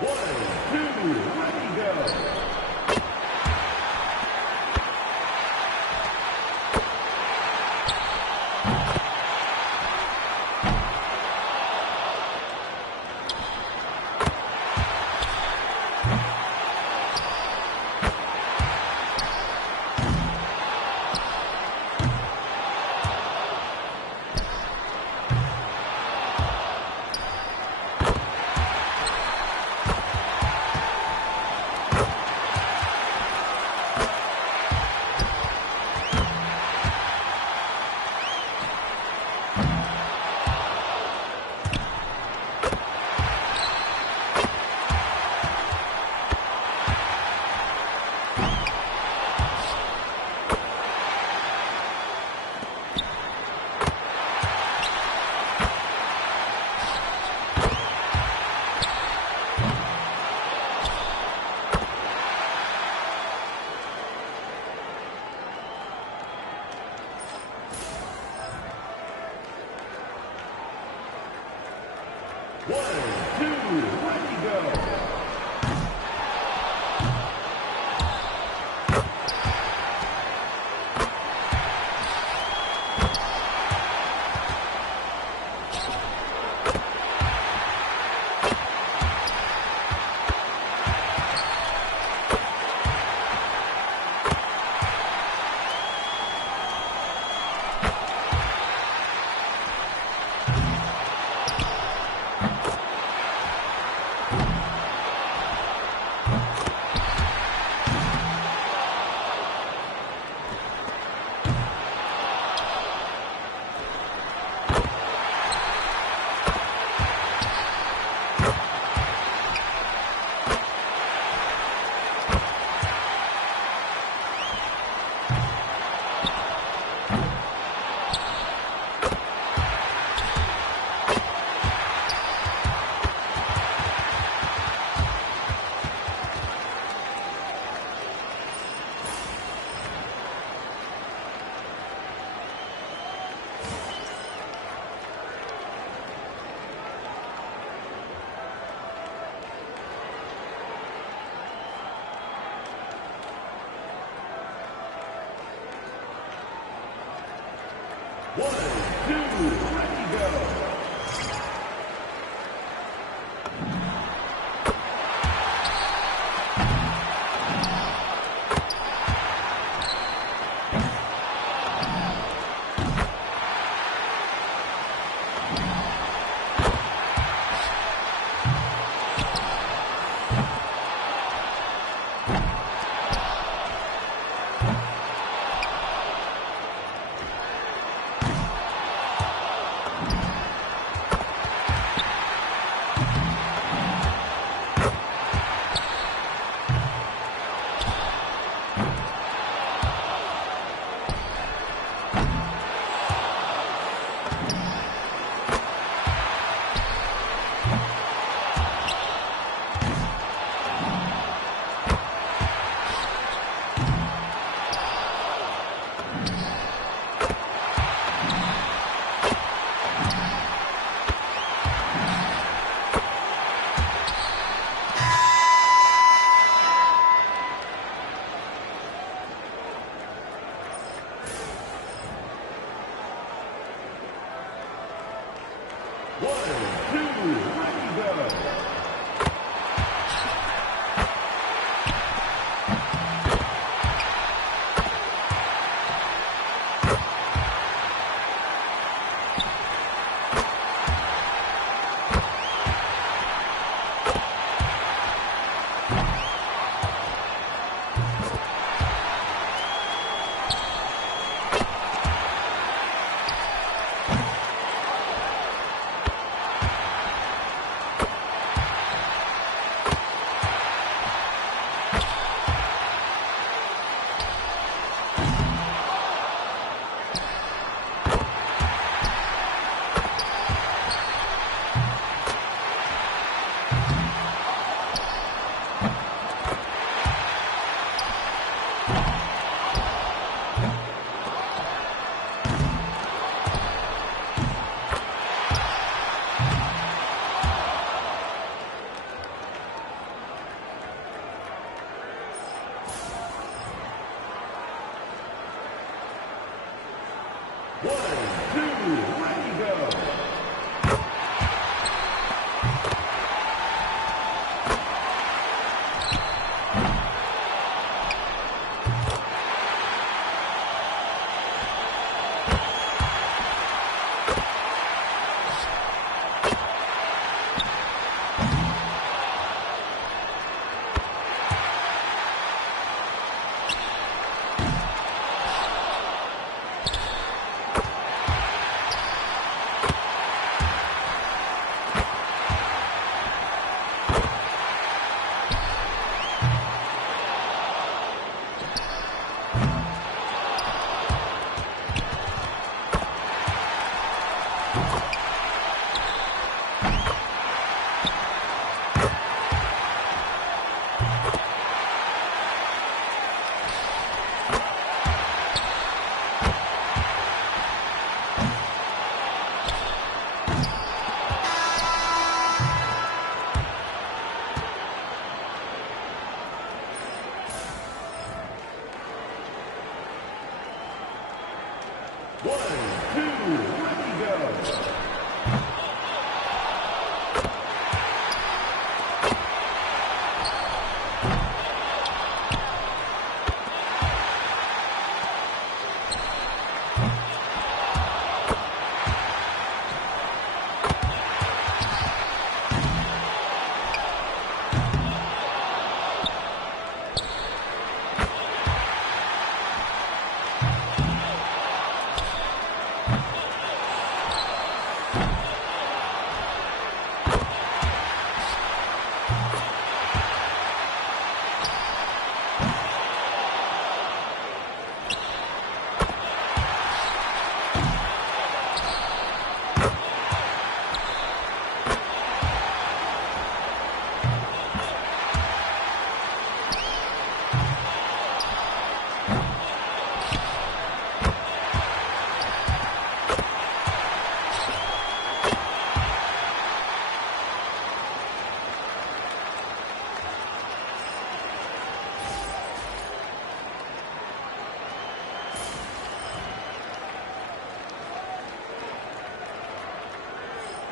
1, 2, ready, go.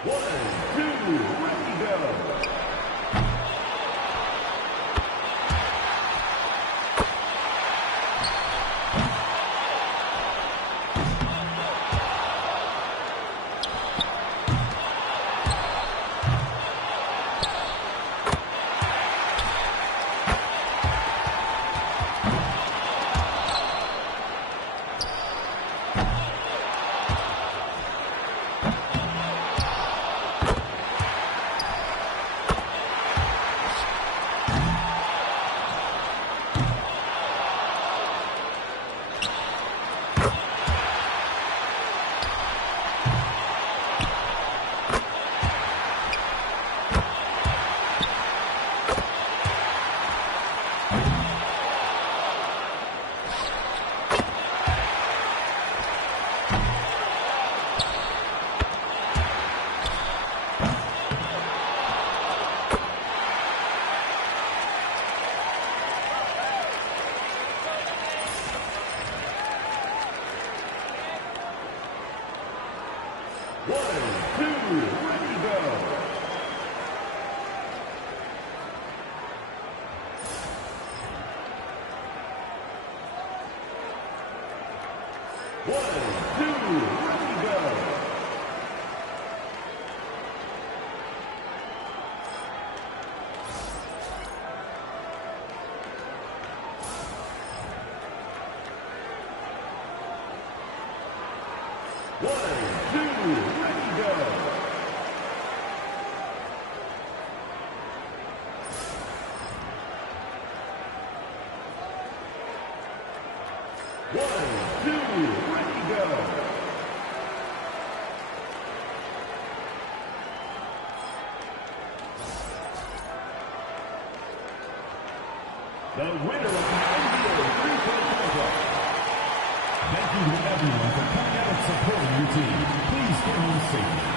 2, ready, go. The winner of the NBA 3K contest. Thank you to everyone for coming out and supporting your team. Please get home safely.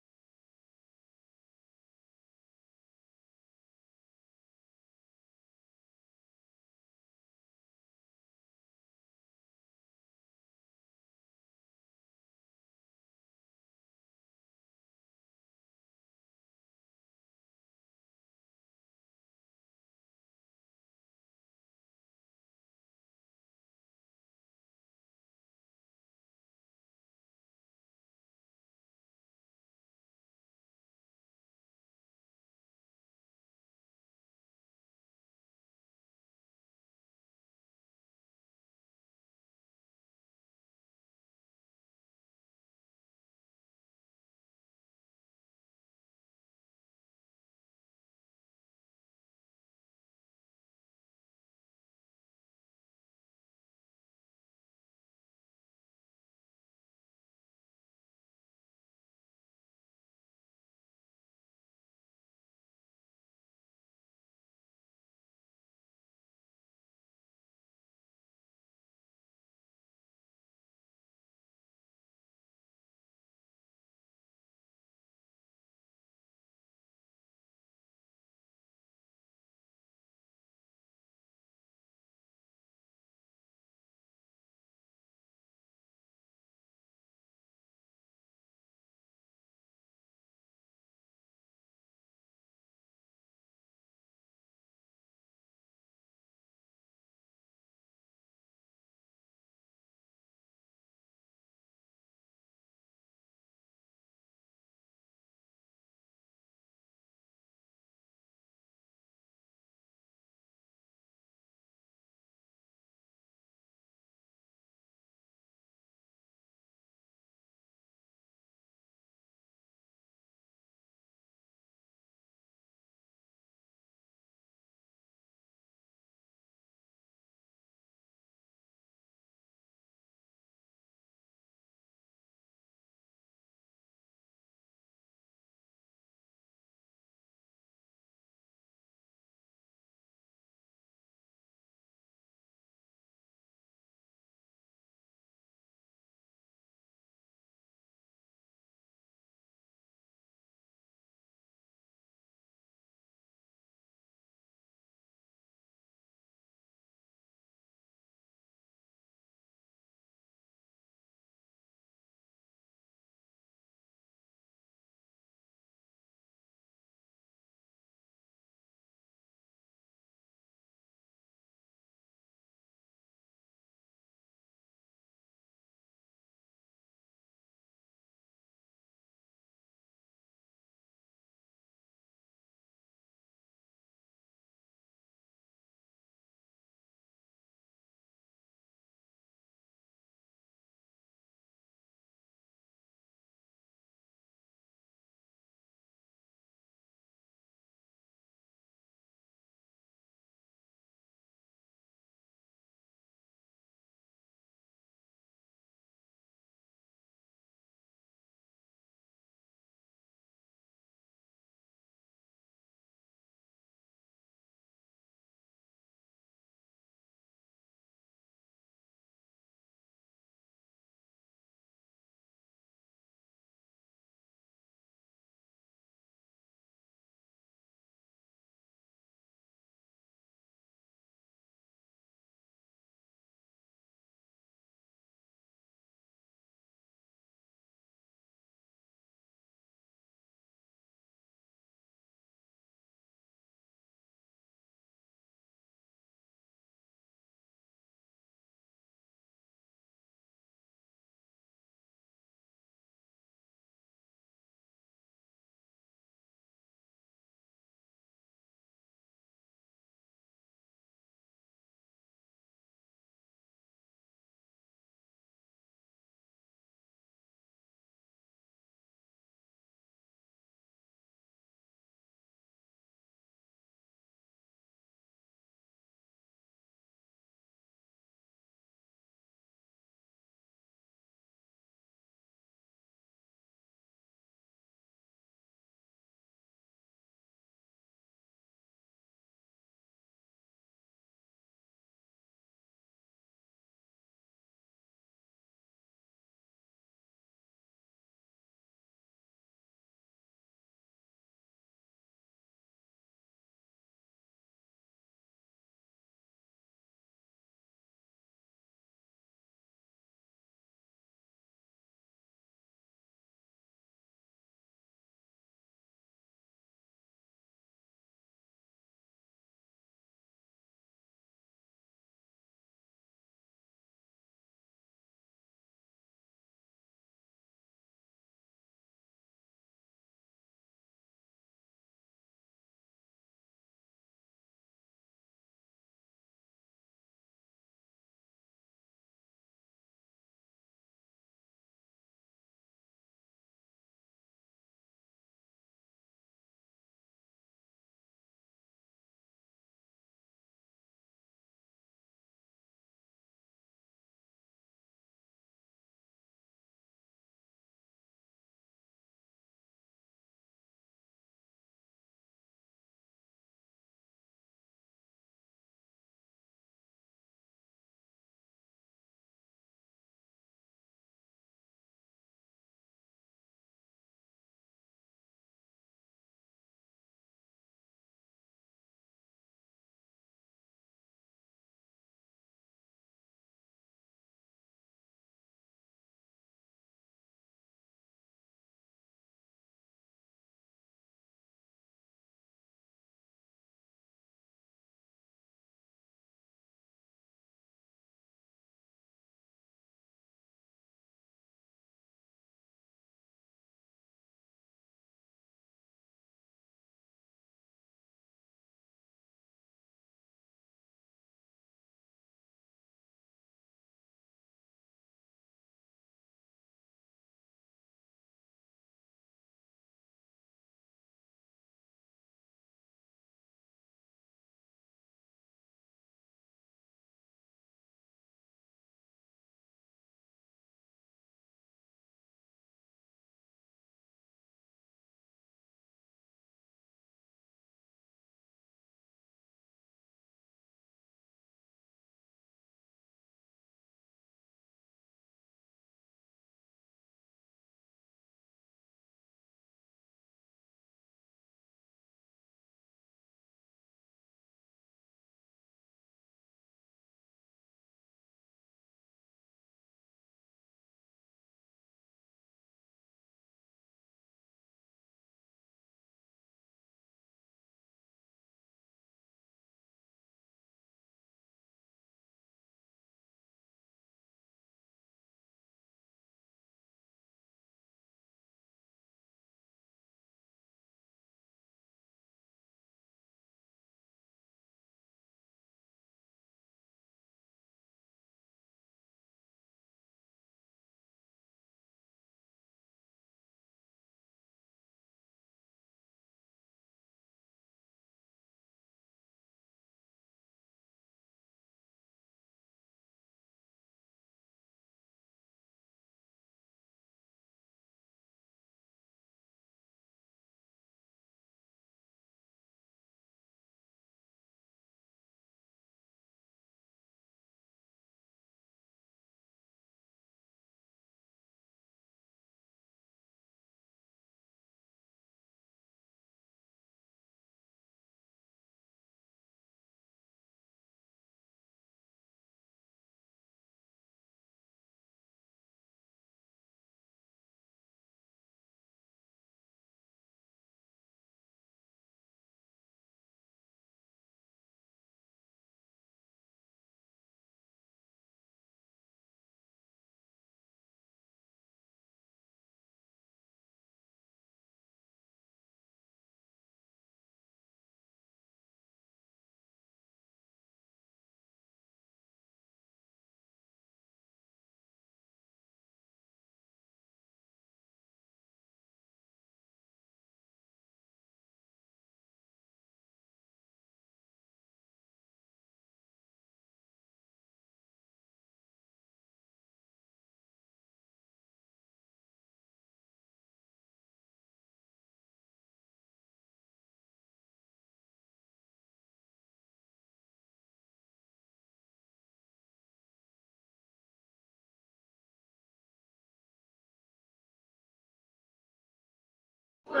I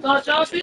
thought y'all said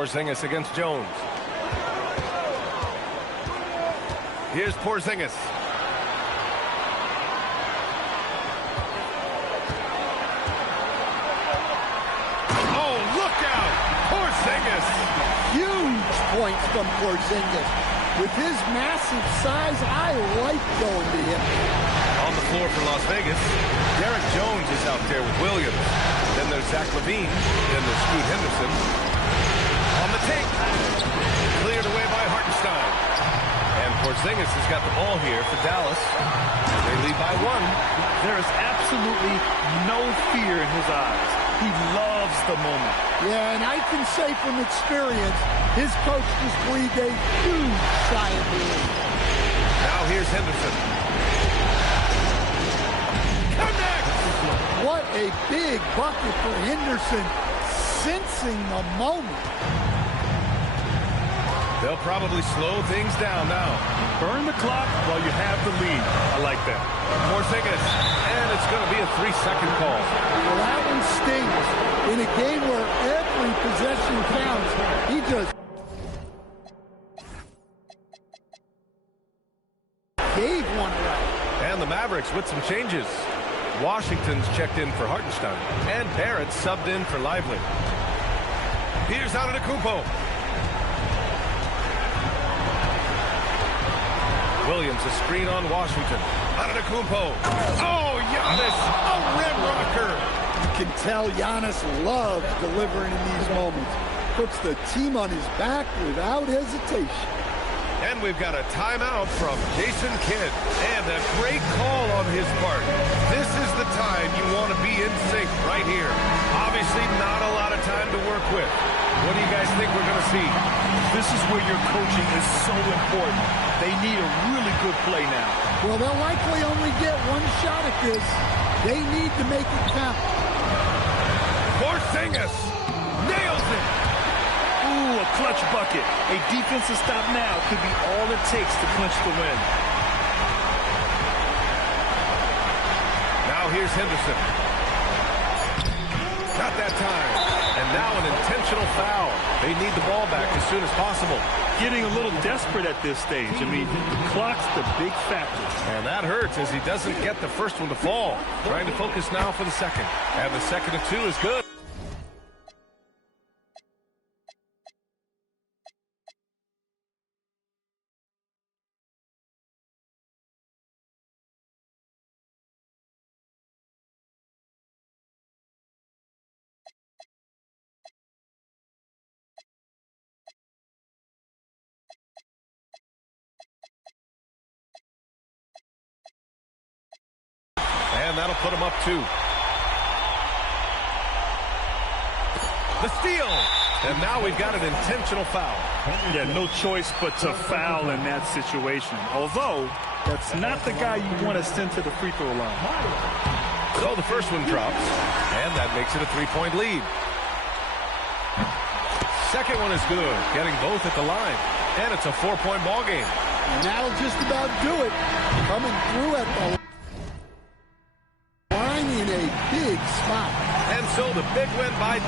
Porzingis against Jones. Here's Porzingis. Oh, look out! Porzingis! Huge points from Porzingis. With his massive size, I like going to him. On the floor for Las Vegas, Derek Jones is out there with Williams. Then there's Zach LaVine. Then there's Scoot Henderson. On the take. Cleared away by Hartenstein. And Porzingis has got the ball here for Dallas. They lead by 1. There is absolutely no fear in his eyes. He loves the moment. Yeah, and I can say from experience, his coach just breathed a huge sigh of relief. Now here's Henderson. Connect! What a big bucket for Henderson, sensing the moment. They'll probably slow things down now. Burn the clock while you have the lead. I like that. Porzingis, and it's going to be a 3-second call. Well, that one stings. In a game where every possession counts, he just gave one away. And the Mavericks with some changes. Washington's checked in for Hartenstein, and Barrett subbed in for Lively. Here's Antetokounmpo. Williams, a screen on Washington. Antetokounmpo. Oh, Giannis, a rim rocker. You can tell Giannis loves delivering in these moments. Puts the team on his back without hesitation. And we've got a timeout from Jason Kidd. And a great call on his part. This is the time you want to be in sync right here. Obviously not a lot of time to work with. What do you guys think we're going to see? This is where your coaching is so important. They need a really good play now. Well, they'll likely only get one shot at this. They need to make it count. Porzingis nails it. Ooh, a clutch bucket. A defensive stop now could be all it takes to clinch the win. Now here's Henderson. Not that time. And now an intentional foul. They need the ball back as soon as possible. Getting a little desperate at this stage. I mean, the clock's the big factor. And that hurts as he doesn't get the first one to fall. Trying to focus now for the second. And the second of 2 is good. And that'll put him up 2. The steal. And now we've got an intentional foul. Yeah, no choice but to foul in that situation. Although, that's not the guy you want to send to the free throw line. So the first one drops. And that makes it a 3-point lead. Second one is good. Getting both at the line. And it's a 4-point ball game. And that'll just about do it. Coming through at the line in a big spot. And so the big win by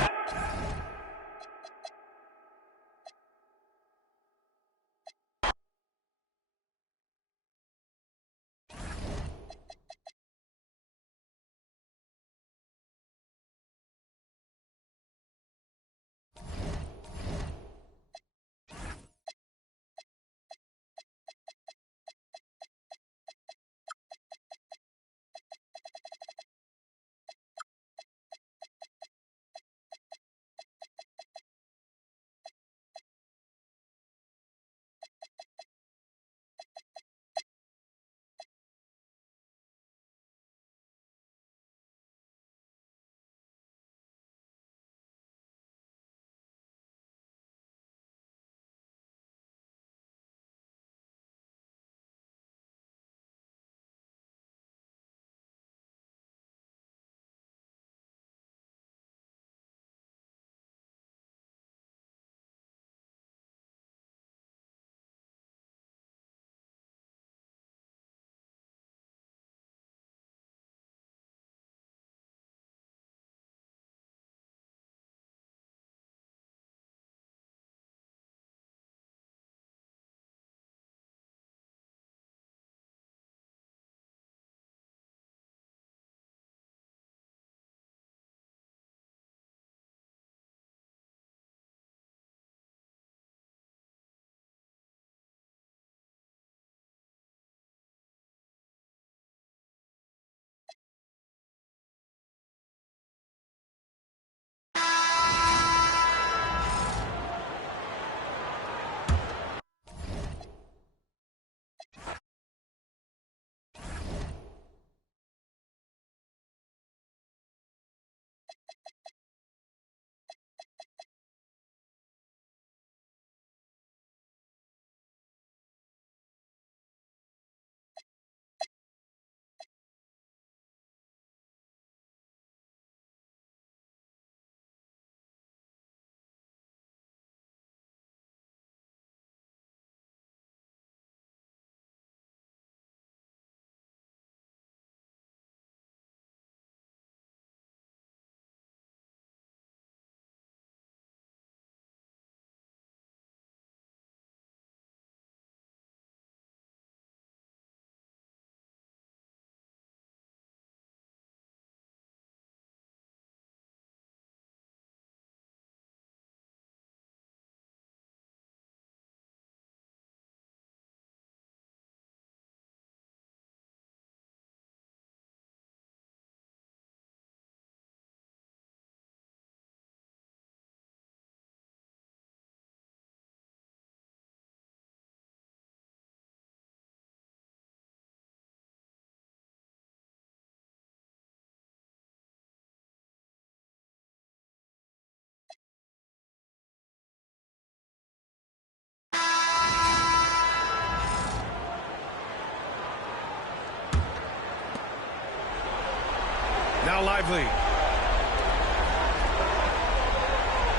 Now Lively.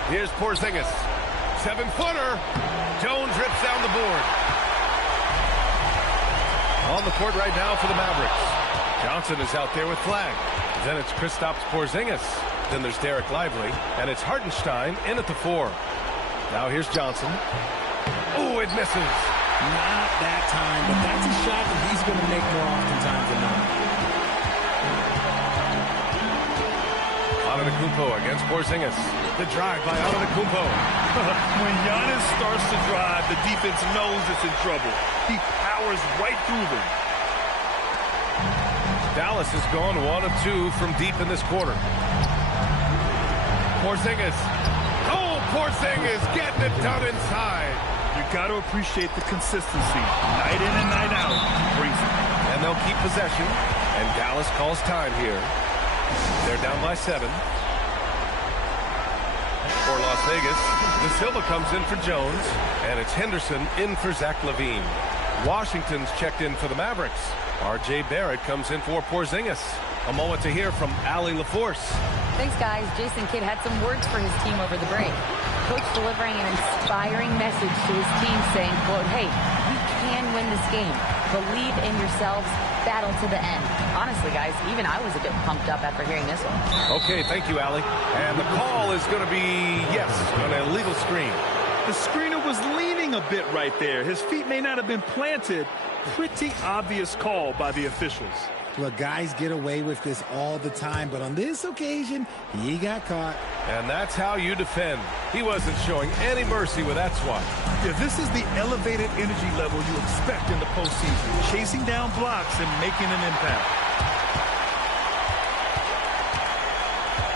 Here's Porzingis. 7-footer. Jones rips down the board. On the court right now for the Mavericks. Johnson is out there with flag. Then it's Kristaps Porzingis. Then there's Derek Lively. And it's Hartenstein in at the 4. Now here's Johnson. Oh, it misses. Not that time, but that's a shot that he's going to make more oftentimes than not. Antetokounmpo against Porzingis. The drive by Antetokounmpo. When Giannis starts to drive, the defense knows it's in trouble. He powers right through them. Dallas has gone 1 of 2 from deep in this quarter. Porzingis. Oh, Porzingis getting it done inside. You got to appreciate the consistency. Night in and night out brings it. And they'll keep possession. And Dallas calls time here. They're down by 7. For Las Vegas, De Silva comes in for Jones. And it's Henderson in for Zach LaVine. Washington's checked in for the Mavericks. R.J. Barrett comes in for Porzingis. A moment to hear from Allie LaForce. Thanks, guys. Jason Kidd had some words for his team over the break. Coach delivering an inspiring message to his team saying, quote, hey, we can win this game. Believe in yourselves. Battle to the end. Honestly, guys, even I was a bit pumped up after hearing this one. Okay, thank you, Allie. And the call is going to be, yes, an illegal screen. The screener was leaning a bit right there. His feet may not have been planted. Pretty obvious call by the officials. Look, guys get away with this all the time, but on this occasion, he got caught. And that's how you defend. He wasn't showing any mercy with that swat. Yeah, this is the elevated energy level you expect in the postseason. Chasing down blocks and making an impact.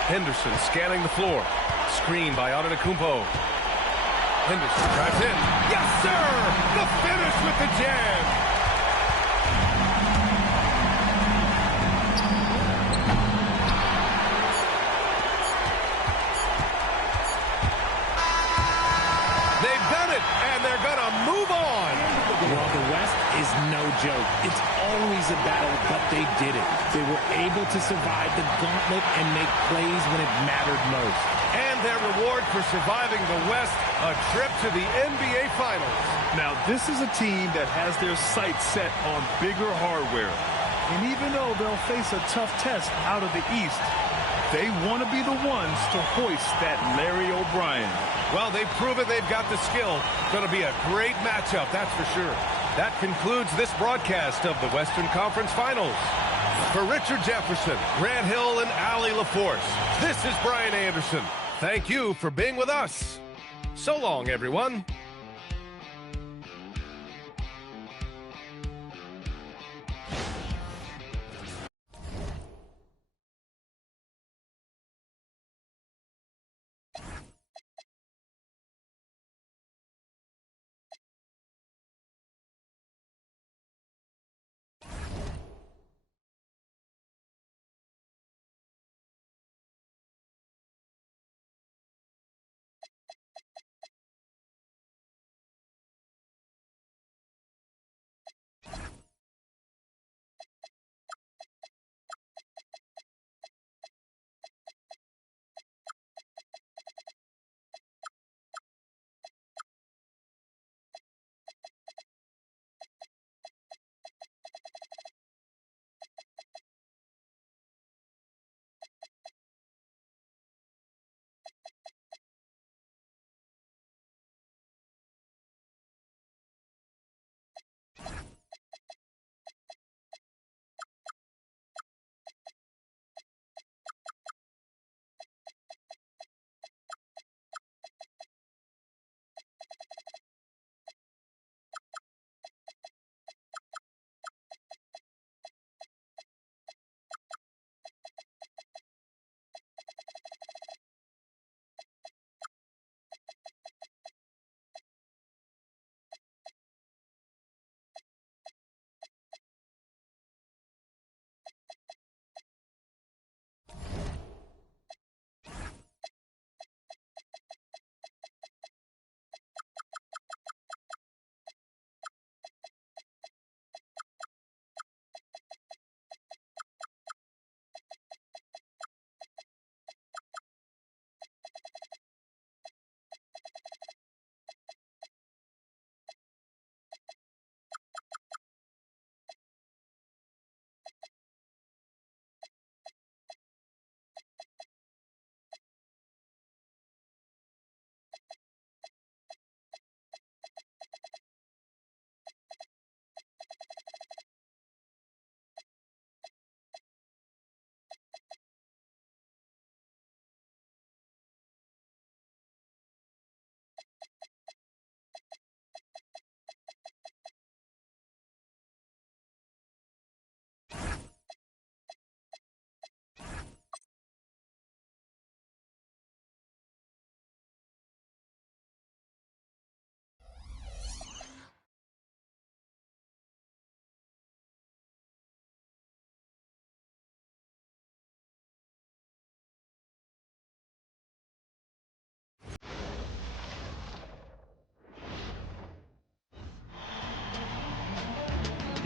Henderson scanning the floor. Screen by Antetokounmpo. Henderson drives in. Yes, sir! The finish with the jam. They've done it, and they're going to move on. Well, the West is no joke. It's always a battle, but they did it. They were able to survive the gauntlet and make plays when it mattered most. And their reward for surviving the West, a trip to the NBA Finals. Now, this is a team that has their sights set on bigger hardware. And even though they'll face a tough test out of the East, they want to be the ones to hoist that Larry O'Brien. Well, they've proven they've got the skill. Going to be a great matchup, that's for sure. That concludes this broadcast of the Western Conference Finals. For Richard Jefferson, Grant Hill, and Allie LaForce, this is Brian Anderson. Thank you for being with us. So long, everyone.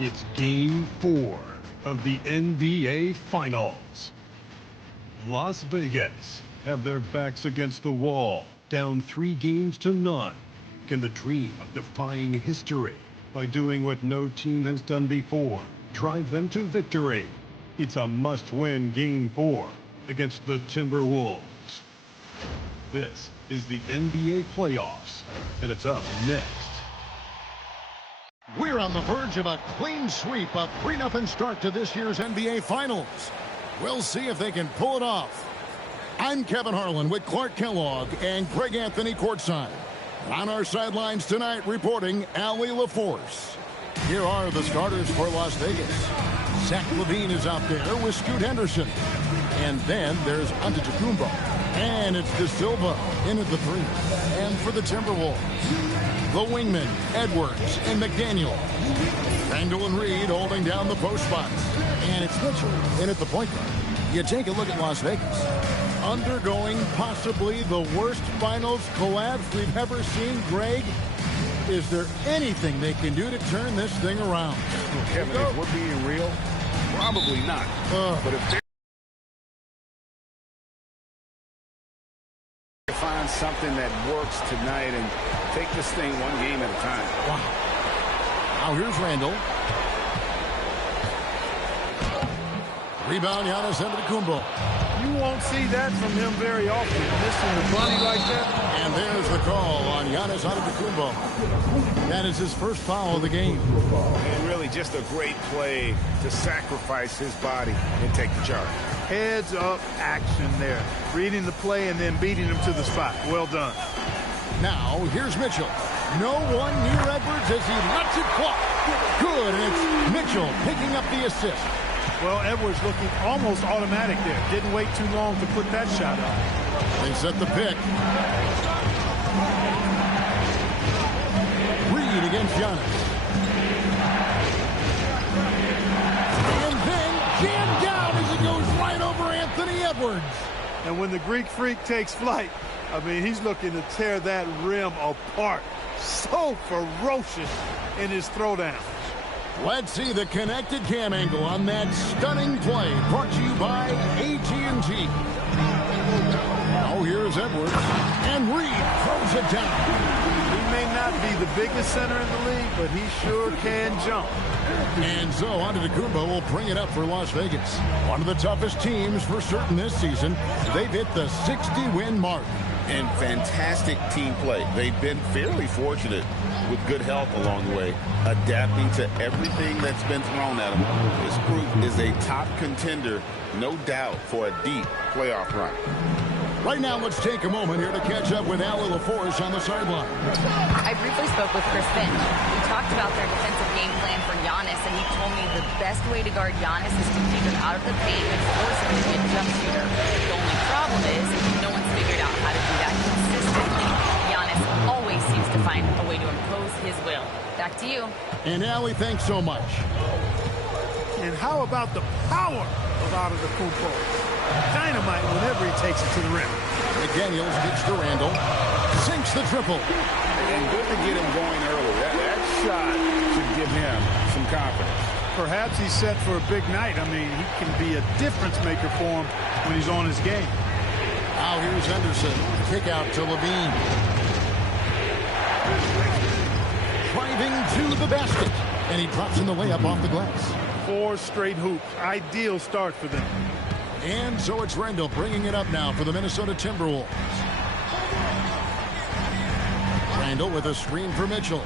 It's Game 4 of the NBA Finals. Las Vegas have their backs against the wall, down 3-0. Can the dream of defying history by doing what no team has done before drive them to victory? It's a must-win Game 4 against the Timberwolves. This is the NBA playoffs, and it's up next. We're on the verge of a clean sweep, a 3-0 start to this year's NBA Finals. We'll see if they can pull it off. I'm Kevin Harlan with Clark Kellogg and Greg Anthony courtside. On our sidelines tonight, reporting Allie LaForce. Here are the starters for Las Vegas. Zach LaVine is out there with Scoot Henderson. And then there's Antetokounmpo. And it's De Silva in at the 3. And for the Timberwolves, the wingmen, Edwards and McDaniel. Randall and Reed holding down the post spots. And it's Mitchell in at the point guard. You take a look at Las Vegas. Undergoing possibly the worst finals collapse we've ever seen. Greg, is there anything they can do to turn this thing around? Well, Kevin, if we're being real, probably not. But if they find something that works tonight and take this thing one game at a time. Wow. Now here's Randall. Rebound, Giannis Antetokounmpo. You won't see that from him very often. Missing the bunny like that. And there's the call on Giannis Antetokounmpo. That is his first foul of the game. And really just a great play to sacrifice his body and take the charge. Heads up action there. Reading the play and then beating him to the spot. Well done. Now, here's Mitchell. No one near Edwards as he lets it fly. Good, and it's Mitchell picking up the assist. Well, Edwards looking almost automatic there. Didn't wait too long to put that shot up. They set the pick. Reed against Giannis. And then jammed down as it goes right over Anthony Edwards. And when the Greek Freak takes flight, I mean, he's looking to tear that rim apart. So ferocious in his throwdown. Let's see the connected cam angle on that stunning play, brought to you by AT&T. Now here's Edwards, and Reed throws it down. He may not be the biggest center in the league, but he sure can jump. And so Antetokounmpo will bring it up for Las Vegas. One of the toughest teams for certain this season. They've hit the 60-win mark. And fantastic team play. They've been fairly fortunate with good health along the way, adapting to everything that's been thrown at them. This group is a top contender, no doubt, for a deep playoff run. Right now, let's take a moment here to catch up with Allie LaForce on the sideline. I briefly spoke with Chris Finch. We talked about their defensive game plan for Giannis, and he told me the best way to guard Giannis is to keep him out of the paint and force him to be a jump shooter. The only problem is no one's figured out how to do that consistently. Giannis always seems to find a way to impose his will. Back to you. And Allie, thanks so much. And how about the power of Antetokounmpo? Dynamite whenever he takes it to the rim. McDaniels gets to Randall. Sinks the triple. And good to get him going early. That shot should give him some confidence. Perhaps he's set for a big night. I mean, he can be a difference maker for him when he's on his game. Now here's Henderson. Kick out to LaVine. Driving to the basket. And he drops in the layup off the glass. 4 straight hoops. Ideal start for them. And so it's Randall bringing it up now for the Minnesota Timberwolves. Randall with a screen for Mitchell.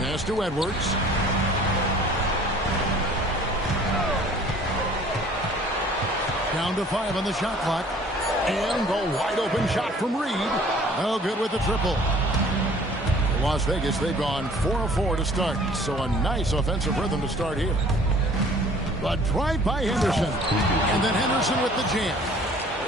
Pass to Edwards. Down to 5 on the shot clock. And the wide open shot from Reed. No good with the triple. Las Vegas, they've gone 4 of 4 to start. So a nice offensive rhythm to start here. A drive by Henderson. And then Henderson with the jam.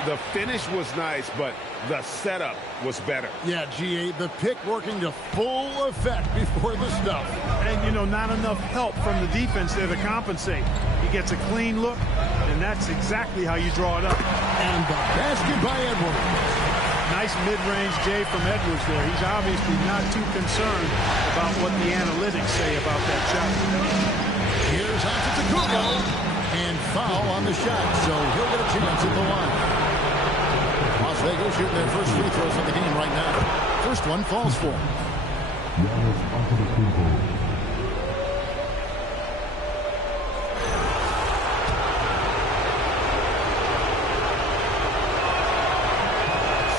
The finish was nice, but the setup was better. Yeah, G8, the pick working to full effect before the stuff. And, you know, not enough help from the defense there to compensate. He gets a clean look, and that's exactly how you draw it up. And the basket by Edwards. Nice mid-range J from Edwards there. He's obviously not too concerned about what the analytics say about that shot. Here's Antetokounmpo. And foul on the shot, so he'll get a chance at the line. Las Vegas shooting their first free throws of the game right now. First one falls for him.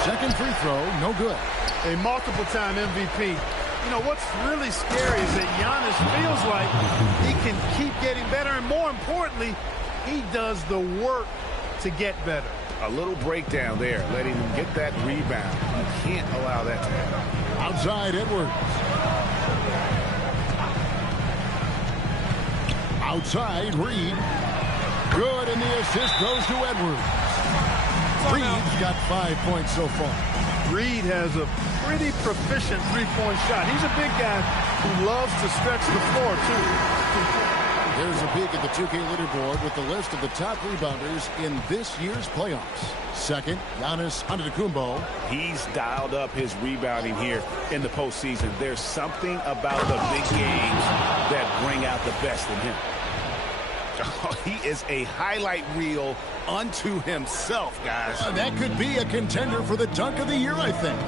Second free throw, no good. A multiple-time MVP. You know, what's really scary is that Giannis feels like he can keep getting better, and more importantly, he does the work to get better. A little breakdown there, letting him get that rebound. You can't allow that to happen. Outside, Edwards. Outside, Reed. Good, and the assist goes to Edwards. Reed's got 5 points so far. Reed has a pretty proficient three-point shot. He's a big guy who loves to stretch the floor, too. There's a peek at the 2K leaderboard with the list of the top rebounders in this year's playoffs. Second, Giannis Antetokounmpo. He's dialed up his rebounding here in the postseason. There's something about the big games that bring out the best in him. Oh, he is a highlight reel unto himself, guys. That could be a contender for the dunk of the year, I think.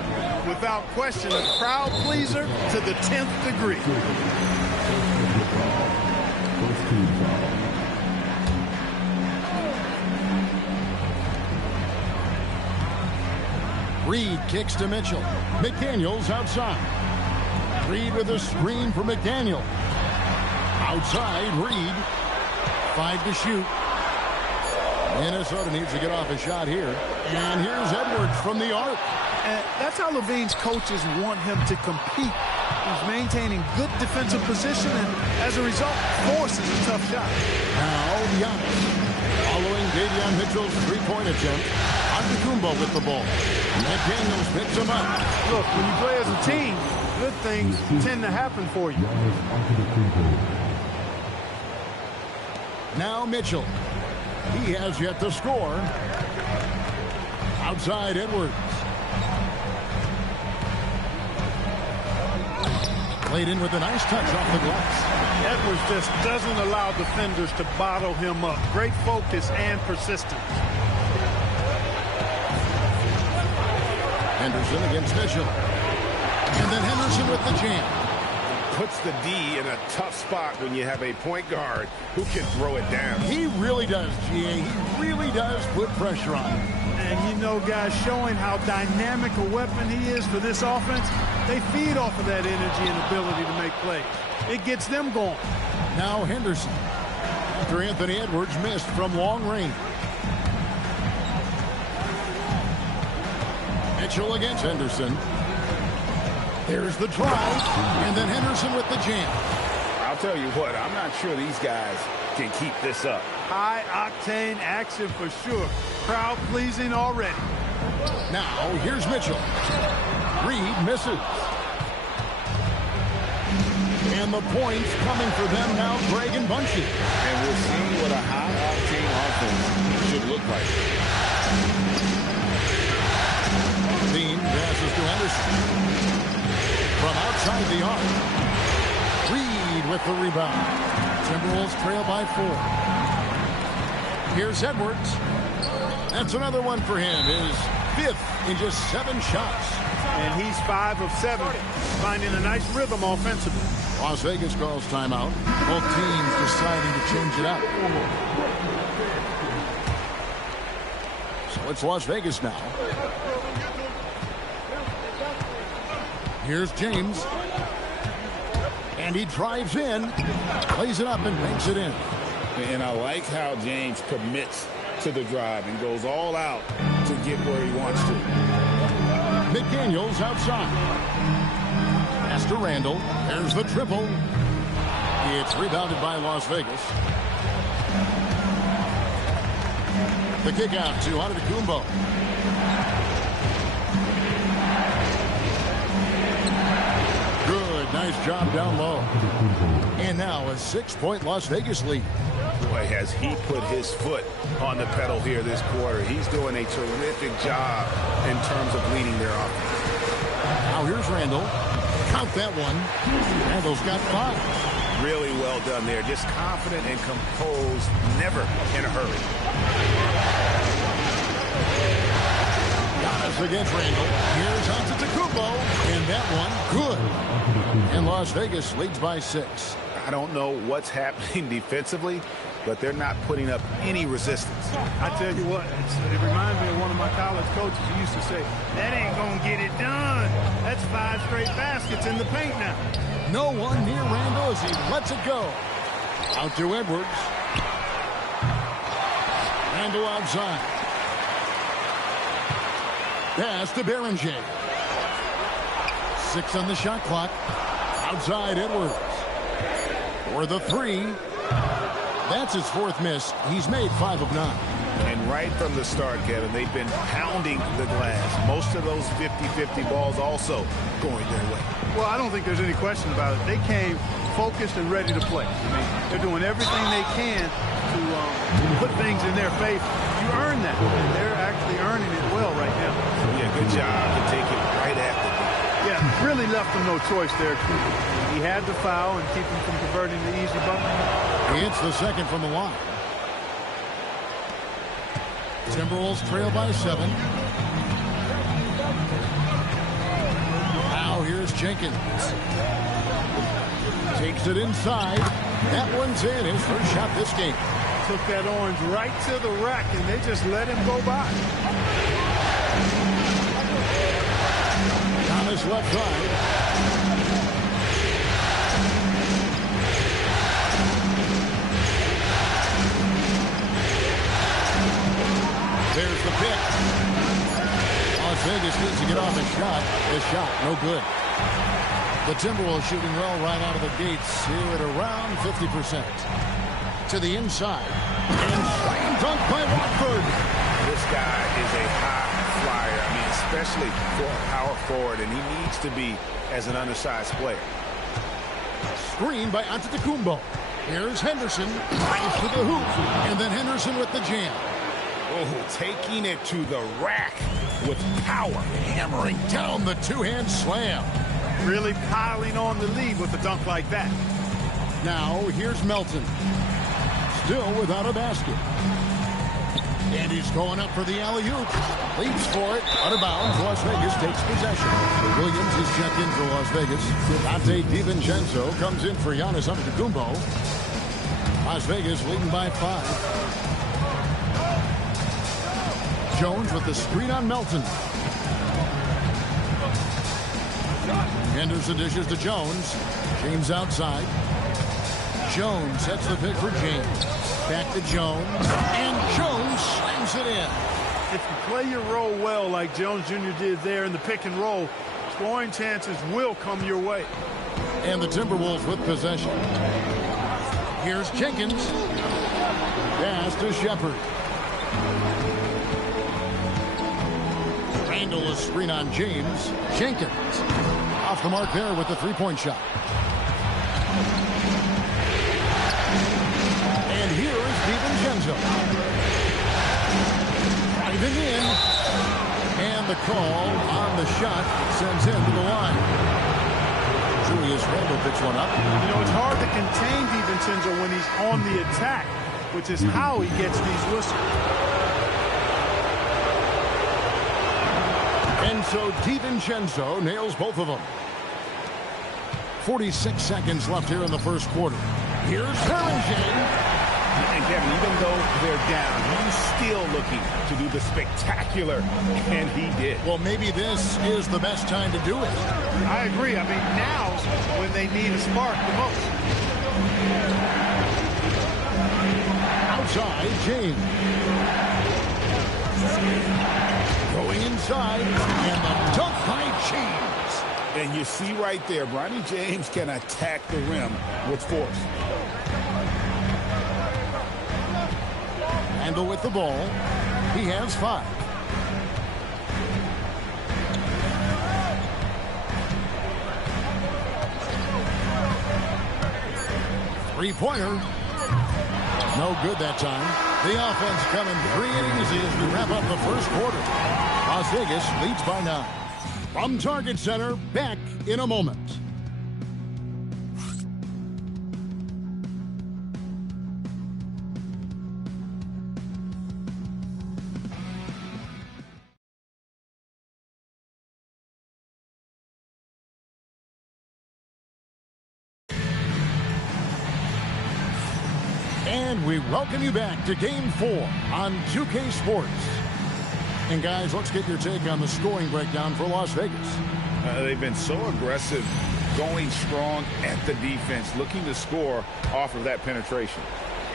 Without question, a crowd pleaser to the 10th degree. Reed kicks to Mitchell. McDaniels outside. Reed with a screen for McDaniel. Outside, Reed. 5 to shoot. Minnesota needs to get off a shot here. And here's Edwards from the arc. And that's how Levine's coaches want him to compete. He's maintaining good defensive position and, as a result, forces a tough shot. Now, Giannis. Following Davion Mitchell's three-point attempt, Antetokounmpo with the ball. McDaniels picks him up. Look, when you play as a team, good things tend to happen for you. Now Mitchell. He has yet to score. Outside Edwards. Played in with a nice touch off the glass. Edwards just doesn't allow defenders to bottle him up. Great focus and persistence. Henderson against Mitchell. And then Henderson with the jam. Puts the D in a tough spot when you have a point guard who can throw it down. He really does, GA. He really does put pressure on him. And you know, guys, showing how dynamic a weapon he is for this offense, they feed off of that energy and ability to make plays. It gets them going. Now Henderson. After Anthony Edwards missed from long range. Mitchell against Henderson. There's the drive, and then Henderson with the jam. I'll tell you what, I'm not sure these guys can keep this up. High-octane action for sure. Crowd-pleasing already. Now, here's Mitchell. Reed misses. And the points coming for them now, Greg and Bunchy. And we'll see what a high-octane offense should look like. Bean passes to Henderson. From outside the arc. Reed with the rebound. Timberwolves trail by 4. Here's Edwards. That's another one for him. His 5th in just 7 shots. And he's 5 of 7, finding a nice rhythm offensively. Las Vegas calls timeout. Both teams deciding to change it up. So it's Las Vegas now. Here's James. And he drives in, plays it up, and banks it in. And I like how James commits to the drive and goes all out to get where he wants to. McDaniels outside. Pass to Randall. There's the triple. It's rebounded by Las Vegas. The kick out to Antetokounmpo. Good, nice job down low. And now a 6-point Las Vegas lead. Boy, has he put his foot on the pedal here this quarter. He's doing a terrific job in terms of leading their offense. Now here's Randall. Count that one. Randall's got 5. Really well done there. Just confident and composed, never in a hurry. Giannis against Randall. Here's Antetokounmpo, and that one good. And Las Vegas leads by 6. I don't know what's happening defensively, but they're not putting up any resistance. I tell you what, it reminds me of one of my college coaches who used to say, that ain't gonna get it done. That's 5 straight baskets in the paint now. No one near Randall as he lets it go. Out to Edwards. Randall outside. Pass to Berenger. 6 on the shot clock. Outside Edwards. For the 3. That's his 4th miss. He's made 5 of 9. And right from the start, Kevin, they've been pounding the glass. Most of those 50-50 balls also going their way. Well, I don't think there's any question about it. They came focused and ready to play. I mean, they're doing everything they can to put things in their favor. You earn that, and they're actually earning it well right now. Yeah, good job to take it right after them. Yeah, really left him no choice there. He had to foul and keep him from converting the easy bucket. It's the second from the line. Timberwolves trail by 7. Now here's Jenkins. Takes it inside. That one's in. His first shot this game. Took that orange right to the rack, and they just let him go by. Thomas left side. There's the pick. Las Vegas needs to get off a shot. This shot, no good. The Timberwolves shooting well right out of the gates here at around 50%. To the inside. And slam dunk by Watford. This guy is a high flyer. I mean, especially for a power forward, and he needs to be as an undersized player. Screen by Antetokounmpo. Here's Henderson. Drives to the hoop. And then Henderson with the jam. Oh, taking it to the rack with power. Hammering down the two-hand slam. Really piling on the lead with a dunk like that. Now, here's Melton. Still without a basket. And he's going up for the alley-oop. Leaps for it. Out of bounds. Las Vegas takes possession. Williams is checked in for Las Vegas. Dante DiVincenzo comes in for Giannis Antetokounmpo. Las Vegas leading by 5. Jones with the screen on Melton. Henderson dishes to Jones. James outside. Jones sets the pick for James. Back to Jones. And Jones slams it in. If you play your role well like Jones Jr. did there in the pick and roll, scoring chances will come your way. And the Timberwolves with possession. Here's Jenkins. Pass to Shepard. Randall a screen on James. Jenkins off the mark there with the three-point shot. And here is DiVincenzo. Driving in. And the call on the shot sends him to the line. Julius Randle picks one up. You know, it's hard to contain DiVincenzo when he's on the attack, which is how he gets these whistles. And so DiVincenzo nails both of them. 46 seconds left here in the first quarter. Here's Berenger. And Kevin, even though they're down, he's still looking to do the spectacular, and he did. Well, maybe this is the best time to do it. I agree. I mean, now's when they need a spark the most. Outside, James. Going inside, and the dunk by James. And you see right there, Bronny James can attack the rim with force. Randle with the ball. He has 5. Three-pointer. No good that time. The offense coming free and easy as we wrap up the first quarter. Las Vegas leads by 9. From Target Center, back in a moment. And we welcome you back to Game 4 on 2K Sports. And guys, let's get your take on the scoring breakdown for Las Vegas. They've been so aggressive, going strong at the defense, looking to score off of that penetration.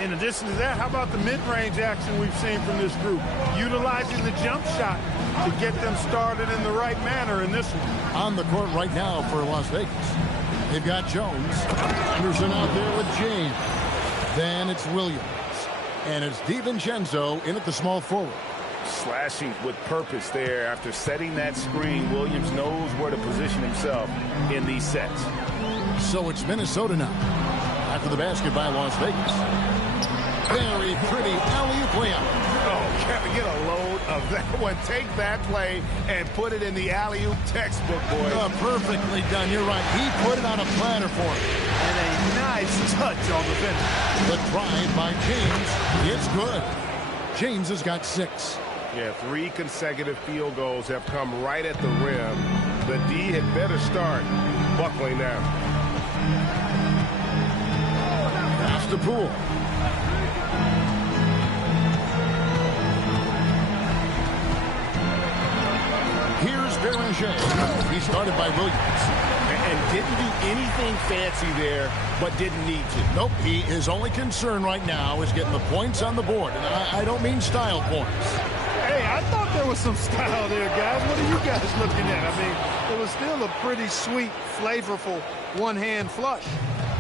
In addition to that, how about the mid-range action we've seen from this group? Utilizing the jump shot to get them started in the right manner in this one. On the court right now for Las Vegas, they've got Jones. Anderson out there with James. Then it's Williams. And it's DiVincenzo in at the small forward. Slashing with purpose there. After setting that screen, Williams knows where to position himself in these sets. So it's Minnesota now. After the basket by Las Vegas. Very pretty alley-oop layup. Oh, Kevin, get a load of that one. Take that play and put it in the alley-oop textbook, boys. Perfectly done. You're right. He put it on a platter for him. And a nice touch on the finish. The drive by James is good. James has got 6. Yeah, 3 consecutive field goals have come right at the rim. The D had better start buckling down. Pass to Poole. Here's Beranger. He started by Williams. And didn't do anything fancy there, but didn't need to. Nope, his only concern right now is getting the points on the board. And I don't mean style points. Hey, I thought there was some style there, guys. What are you guys looking at? I mean, it was still a pretty sweet, flavorful one-hand flush.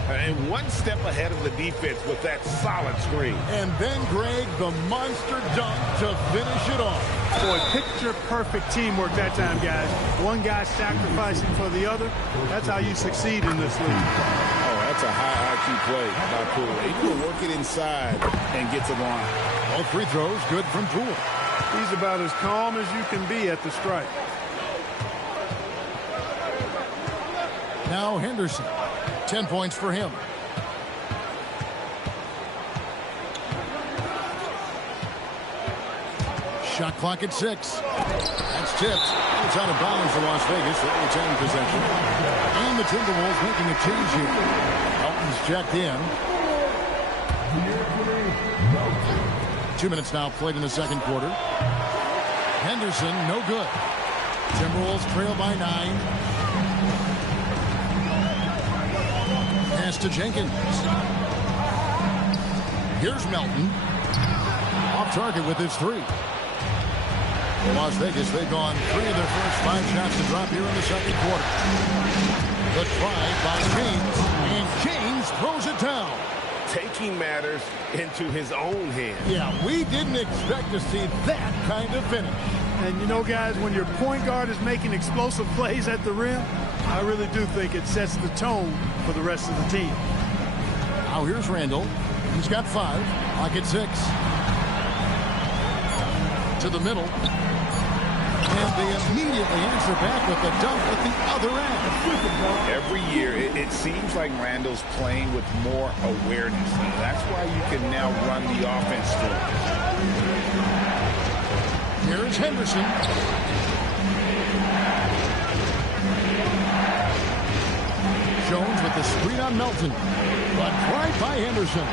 And one step ahead of the defense with that solid screen. And then, Greg, the monster dunk to finish it off. Boy, picture-perfect teamwork that time, guys. One guy sacrificing for the other. That's how you succeed in this league. Oh, that's a high IQ play by Poole. Able to work it inside and get to the line. All free throws good from Poole. He's about as calm as you can be at the strike. Now Henderson. 10 points for him. Shot clock at 6. That's tipped. It's out of bounds for Las Vegas. They'll retain possession. And the Timberwolves making a change here. Elton's checked in. 2 minutes now played in the second quarter. Henderson, no good. Timberwolves trail by 9. Pass to Jenkins. Here's Melton. Off target with his 3. Las Vegas, they've gone 3 of their first 5 shots to drop here in the second quarter. The try by James. And James throws it down. Taking matters into his own hands. Yeah, we didn't expect to see that kind of finish. And you know, guys, when your point guard is making explosive plays at the rim, I really do think it sets the tone for the rest of the team. Now here's Randall. He's got 5. Clock at 6. To the middle. And they immediately answer back with the dunk at the other end. Every year, it seems like Randall's playing with more awareness. And that's why you can now run the offense through. Here's Henderson. Jones with the screen on Melton. But right by Henderson.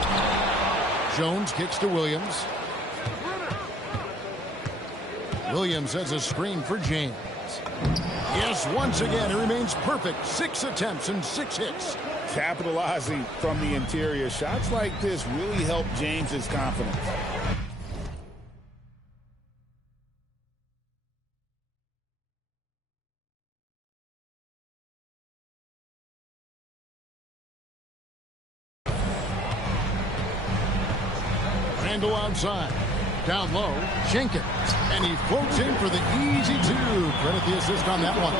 Jones kicks to Williams. Williams has a screen for James. Yes, once again, it remains perfect. 6 attempts and 6 hits. Capitalizing from the interior. Shots like this really help James's confidence. Randall outside. Down low, Jenkins. And he floats in for the easy 2. Credit the assist on that one.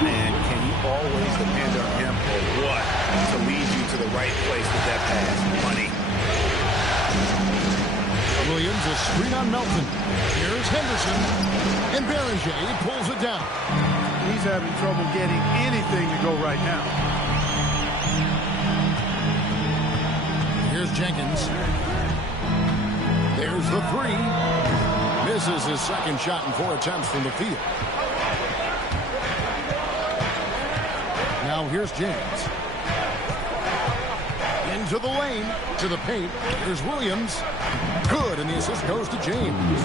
Man, can you always depend on him or what to lead you to the right place with that pass? Money. Williams, a screen on Melton. Here's Henderson. And Beranger pulls it down. He's having trouble getting anything to go right now. Here's Jenkins. There's the 3. Misses his second shot in 4 attempts from the field. Now here's James. In into the lane, to the paint. There's Williams. Good, and the assist goes to James.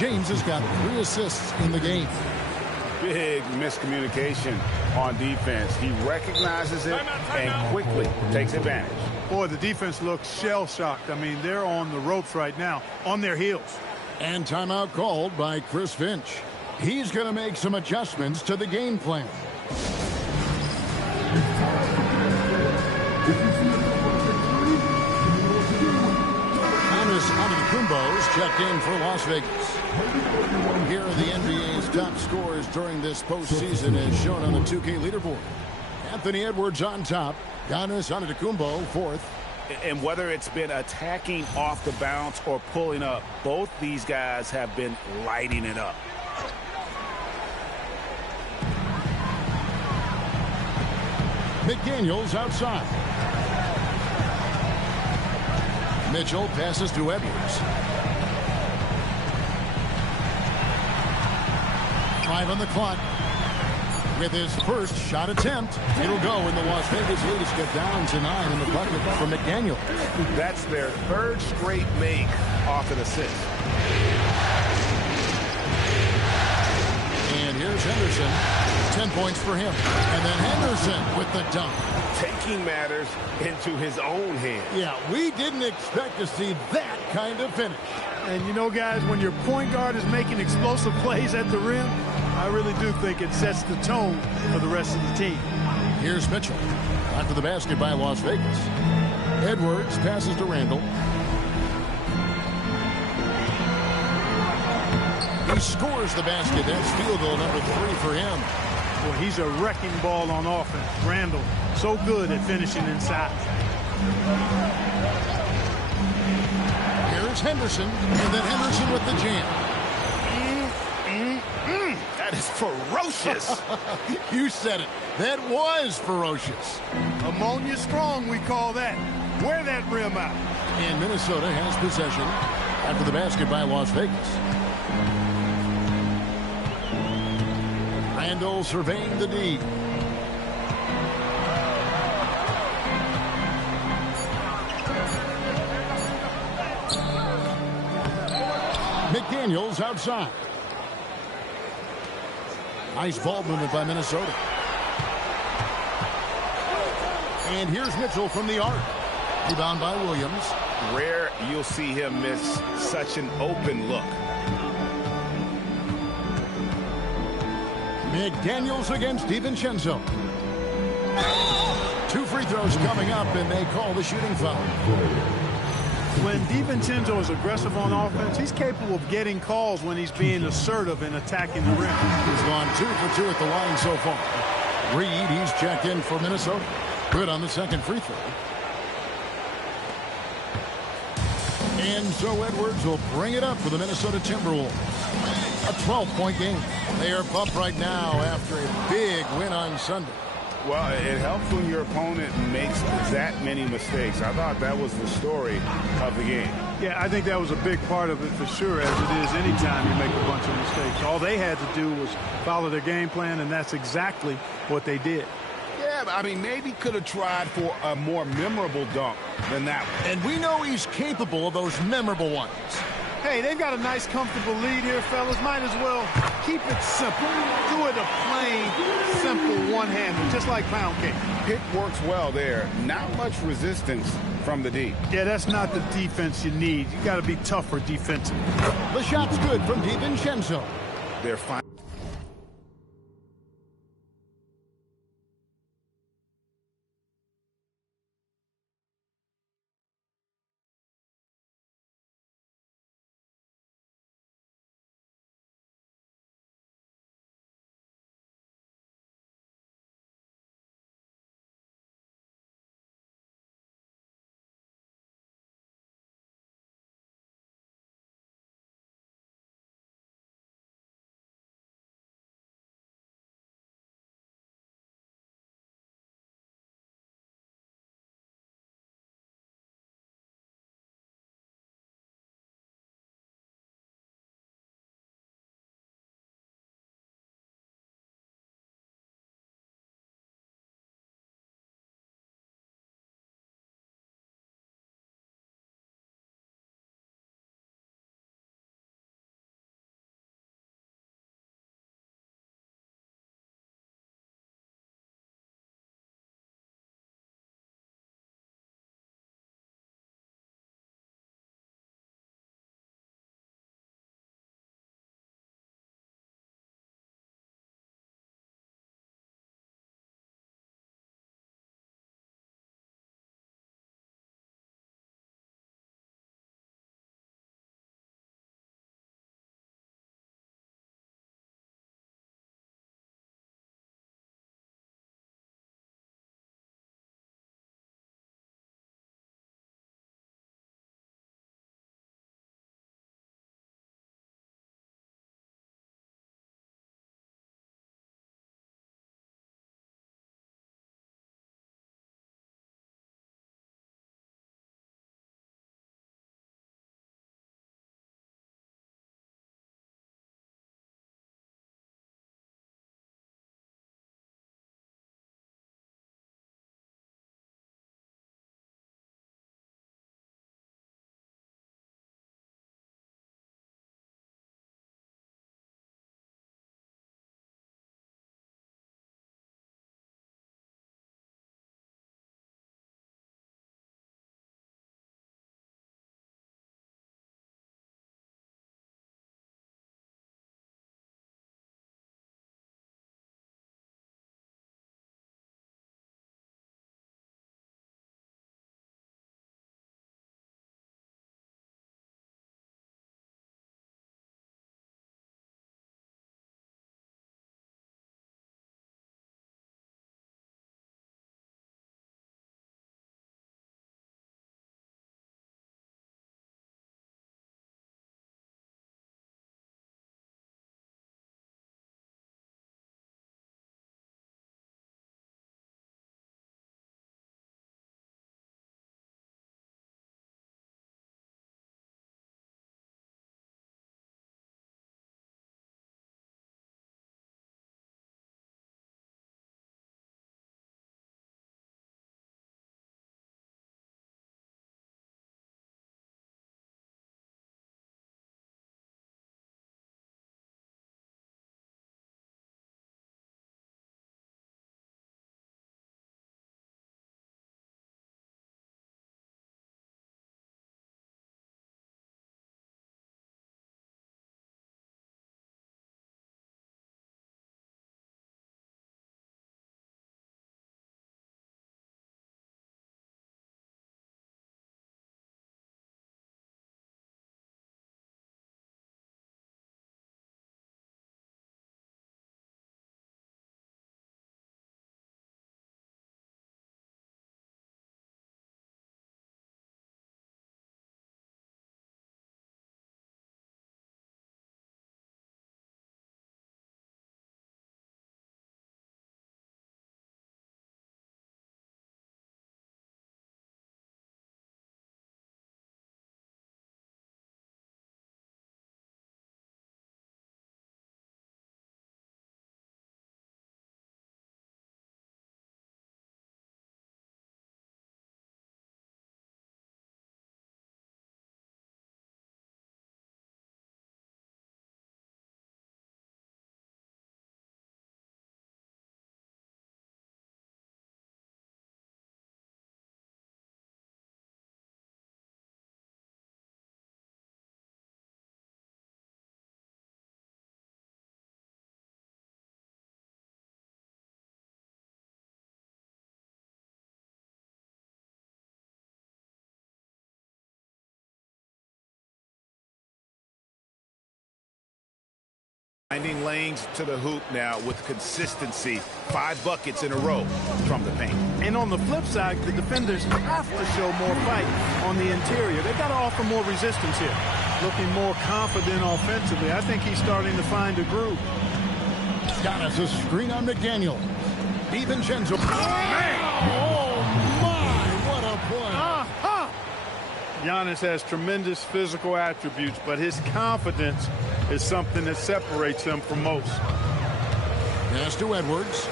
James has got 3 assists in the game. Big miscommunication on defense. He recognizes it and quickly takes advantage. Boy, the defense looks shell-shocked. I mean, they're on the ropes right now, on their heels. And timeout called by Chris Finch. He's going to make some adjustments to the game plan. Giannis Antetokounmpo's checked in for Las Vegas. Here are the NBA's top scorers during this postseason as shown on the 2K leaderboard. Anthony Edwards on top. Giannis Antetokounmpo fourth. And whether it's been attacking off the bounce or pulling up, both these guys have been lighting it up. McDaniels outside. Mitchell passes to Edwards. 5 on the clock. With his first shot attempt, it'll go, and the Las Vegas Leafs get down to 9 in the bucket for McDaniel. That's their 3rd straight make off an assist. And here's Henderson. 10 points for him. And then Henderson with the dunk. Taking matters into his own hands. Yeah, we didn't expect to see that kind of finish. And you know, guys, when your point guard is making explosive plays at the rim, I really do think it sets the tone for the rest of the team. Here's Mitchell. After the basket by Las Vegas. Edwards passes to Randall. He scores the basket. That's field goal number 3 for him. Well, he's a wrecking ball on offense. Randall, so good at finishing inside. Here's Henderson, and then Henderson with the jam. That is ferocious. You said it. That was ferocious. Ammonia strong, we call that. Wear that rim out. And Minnesota has possession after the basket by Las Vegas. Randall surveying the D. McDaniels outside. Nice ball movement by Minnesota. And here's Mitchell from the arc. Rebound by Williams. Rare you'll see him miss such an open look. McDaniels against DiVincenzo. 2 free throws coming up, and they call the shooting foul. When DiVincenzo is aggressive on offense, he's capable of getting calls when he's being assertive and attacking the rim. He's gone 2 for 2 at the line so far. Reed, he's checked in for Minnesota. Good on the second free throw. And so Edwards will bring it up for the Minnesota Timberwolves. A 12-point game. They are pumped right now after a big win on Sunday. Well, it helps when your opponent makes that many mistakes. I thought that was the story of the game. Yeah, I think that was a big part of it for sure, as it is anytime you make a bunch of mistakes. All they had to do was follow their game plan, and that's exactly what they did. Yeah, I mean, maybe could have tried for a more memorable dunk than that one. And we know he's capable of those memorable ones. Hey, they've got a nice, comfortable lead here, fellas. Might as well keep it simple. Do it a plain, simple one-hander, just like pound cake. Pick works well there. Not much resistance from the D. Yeah, that's not the defense you need. You got to be tougher defensively. The shot's good from DiVincenzo. They're fine. Finding lanes to the hoop now with consistency. 5 buckets in a row from the paint. And on the flip side, the defenders have to show more fight on the interior. They've got to offer more resistance here. Looking more confident offensively. I think he's starting to find a groove. Giannis a screen on McDaniel. DiVincenzo. Oh, my, what a play. Giannis has tremendous physical attributes, but his confidence is something that separates him from most. Pass to Edwards.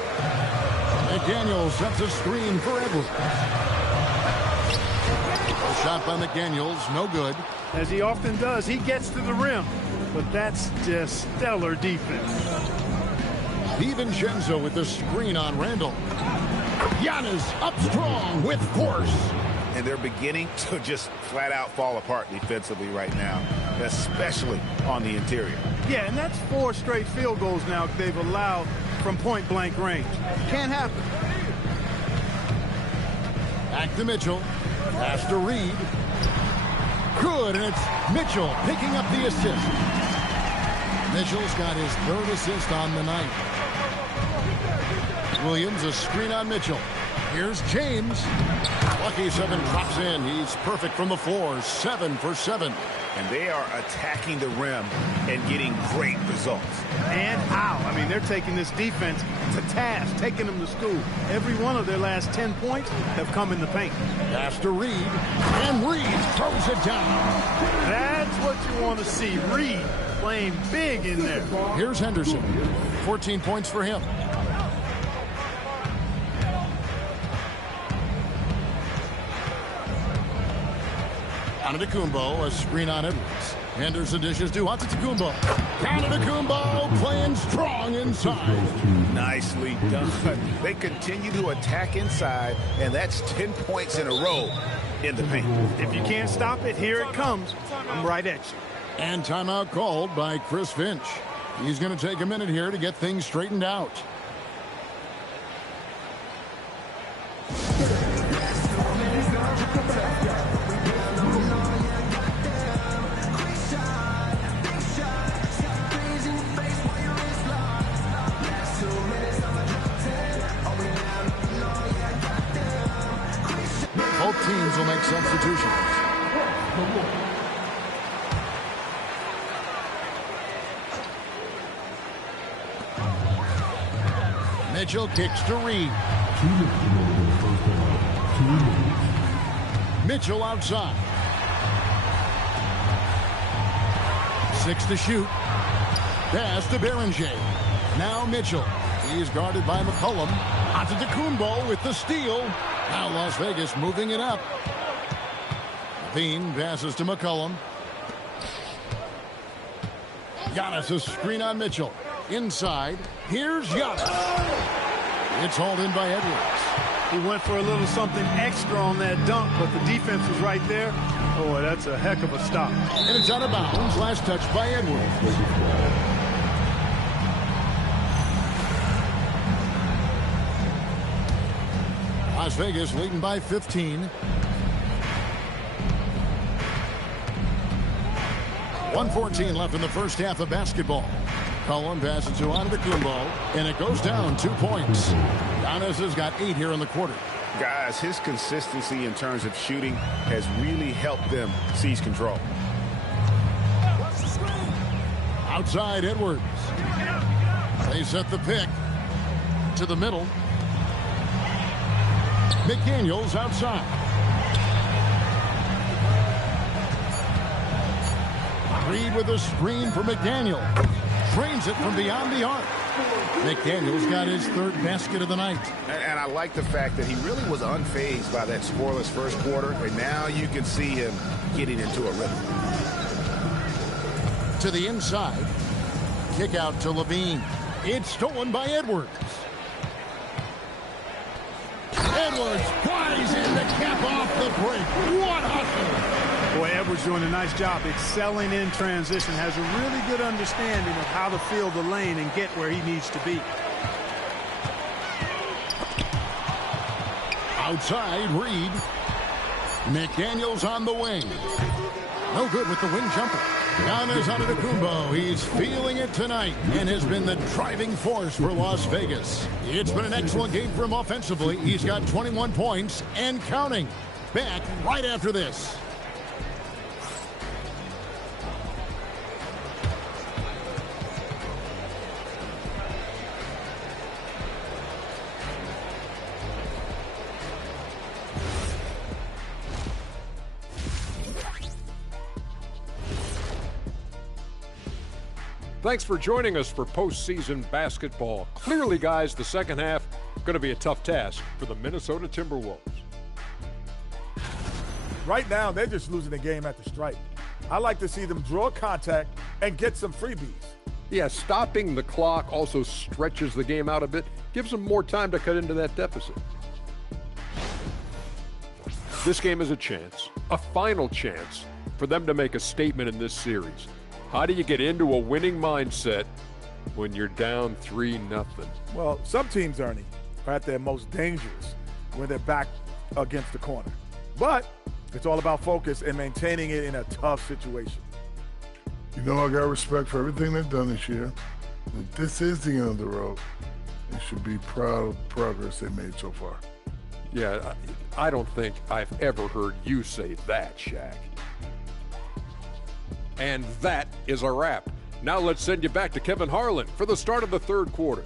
McDaniel sets a screen for Edwards. A shot by McDaniels, no good. As he often does, he gets to the rim, but that's just stellar defense. DiVincenzo with the screen on Randall. Giannis up strong with force. And they're beginning to just flat out fall apart defensively right now, especially on the interior. Yeah, and that's 4 straight field goals now they've allowed from point-blank range. Can't happen. Back to Mitchell. Pass to Reed. Good, and it's Mitchell picking up the assist. Mitchell's got his 3rd assist on the night. Williams, a screen on Mitchell. Here's James. Lucky 7 drops in. He's perfect from the floor. 7 for 7. And they are attacking the rim and getting great results. And how? I mean, they're taking this defense to task, taking them to school. Every one of their last 10 points have come in the paint. Pass to Reed. And Reed throws it down. That's what you want to see. Reed playing big in there. Here's Henderson. 14 points for him. Antetokounmpo, a screen on Edwards. Henderson dishes to Antetokounmpo. Antetokounmpo playing strong inside. Nicely done. They continue to attack inside, and that's 10 points in a row in the paint. If you can't stop it, here it comes. I'm right at you. And timeout called by Chris Finch. He's going to take a minute here to get things straightened out. Both teams will make substitutions. Mitchell kicks to Reed. Mitchell outside. 6 to shoot. Pass to Berenger. Now Mitchell. He's guarded by McCollum. Antetokounmpo with the steal. Now Las Vegas moving it up. Levine passes to McCollum. Giannis a screen on Mitchell. Inside. Here's Giannis. It's hauled in by Edwards. He went for a little something extra on that dunk, but the defense was right there. Boy, that's a heck of a stop. And it's out of bounds. Last touch by Edwards. Las Vegas leading by 15. 1:14 left in the first half of basketball. Cullen passes to Antetokounmpo, and it goes down 2 points. Giannis has got 8 here in the quarter. Guys, his consistency in terms of shooting has really helped them seize control. Outside Edwards. They set the pick to the middle. McDaniels outside. Reed with a screen for McDaniel. Trains it from beyond the arc. McDaniels got his 3rd basket of the night. And I like the fact that he really was unfazed by that scoreless first quarter, and now you can see him getting into a rhythm. To the inside. Kick out to Levine. It's stolen by Edwards. Edwards flies in to cap off the break. What hustle! Boy, Edwards doing a nice job excelling in transition. Has a really good understanding of how to fill the lane and get where he needs to be. Outside, Reed. McDaniels on the wing. No good with the wing jumper. Giannis Antetokounmpo, he's feeling it tonight and has been the driving force for Las Vegas. It's been an excellent game for him offensively. He's got 21 points and counting. Back right after this. Thanks for joining us for postseason basketball. Clearly, guys, the second half going to be a tough task for the Minnesota Timberwolves. Right now, they're just losing the game at the stripe. I like to see them draw contact and get some freebies. Yeah, stopping the clock also stretches the game out a bit, gives them more time to cut into that deficit. This game is a chance, a final chance, for them to make a statement in this series. How do you get into a winning mindset when you're down 3-0? Well, some teams, Ernie, are at their most dangerous when they're back against the corner. But it's all about focus and maintaining it in a tough situation. You know, I got respect for everything they've done this year. If this is the end of the road, they should be proud of the progress they made so far. Yeah, I don't think I've ever heard you say that, Shaq. And that is a wrap. Now let's send you back to Kevin Harlan for the start of the third quarter.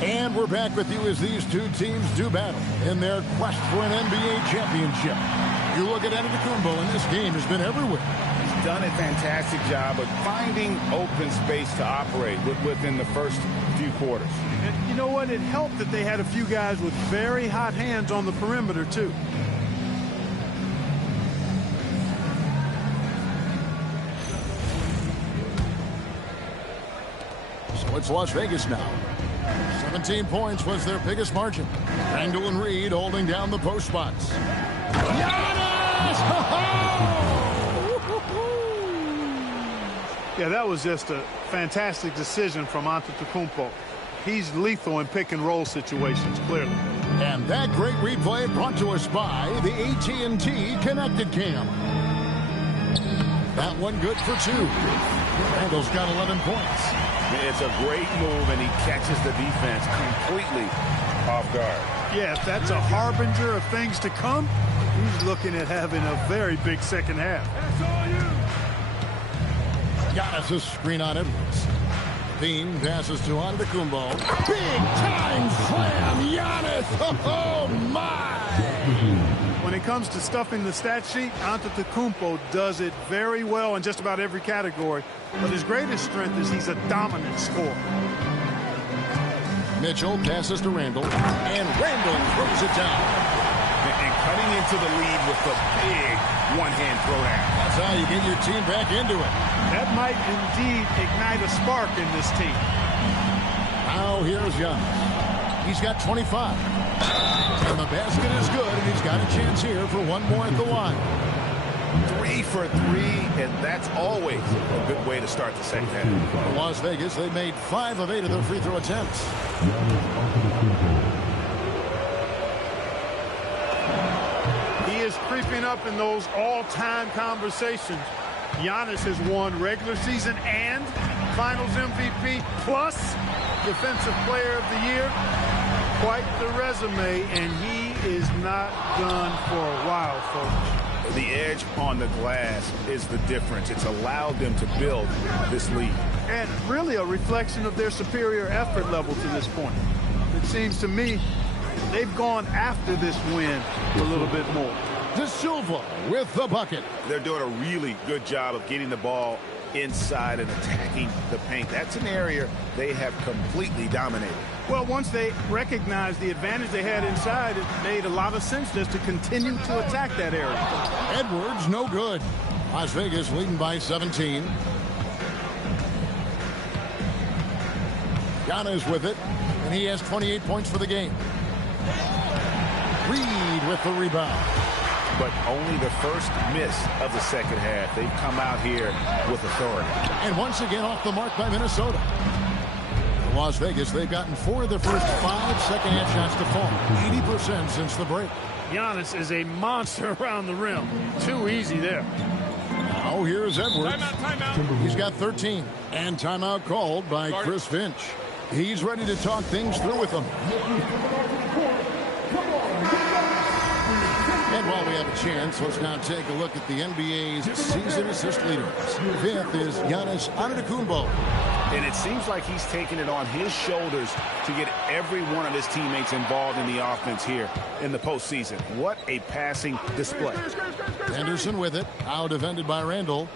And we're back with you as these two teams do battle in their quest for an NBA championship. You look at Antetokounmpo, and this game has been everywhere. He's done a fantastic job of finding open space to operate within the first few quarters. And you know what? It helped that they had a few guys with very hot hands on the perimeter, too. So it's Las Vegas now. 17 points was their biggest margin. Randall and Reed holding down the post spots. Yeah, that was just a fantastic decision from Antetokounmpo. He's lethal in pick and roll situations, clearly. And that great replay brought to us by the AT&T Connected Cam. That one good for 2. Randall's got 11 points. It's a great move, and he catches the defense completely off guard. Yeah, if that's a harbinger of things to come, he's looking at having a very big second half. That's all you. Giannis' screen on Edwards. Dean passes to Antetokounmpo. Big time slam, Giannis! Oh my! When it comes to stuffing the stat sheet, Antetokounmpo does it very well in just about every category. But his greatest strength is he's a dominant scorer. Mitchell passes to Randall, and Randall throws it down. And cutting into the lead with the big one-hand throwdown. That's how you get your team back into it. That might indeed ignite a spark in this team. Now here's Giannis. He's got 25. And the basket is good, and he's got a chance here for one more at the line. 3 for 3, and that's always a good way to start the second half. For Las Vegas, they made 5 of 8 of their free throw attempts. He is creeping up in those all-time conversations. Giannis has won regular season and Finals MVP plus Defensive Player of the Year. Quite the resume, and he is not done for a while, folks. The edge on the glass is the difference. It's allowed them to build this lead. And really a reflection of their superior effort level to this point. It seems to me they've gone after this win a little bit more. De Silva with the bucket. They're doing a really good job of getting the ball inside and attacking the paint. That's an area they have completely dominated. Well, once they recognized the advantage they had inside, it made a lot of sense just to continue to attack that area. Edwards, no good. Las Vegas leading by 17. Giannis with it, and he has 28 points for the game. Reed with the rebound. but only the first miss of the second half. They've come out here with authority. And once again off the mark by Minnesota. In Las Vegas, they've gotten 4 of their first 5 second-half shots to fall. 80% since the break. Giannis is a monster around the rim. Too easy there. Now here's Edwards. Timeout. He's got 13. And timeout called by Chris Finch. He's ready to talk things through with them. And while we have a chance, let's now take a look at the NBA's season assist leaders. 5th is Giannis Antetokounmpo. And it seems like he's taking it on his shoulders to get every one of his teammates involved in the offense here in the postseason. What a passing display. Henderson with it. Out defended by Randall.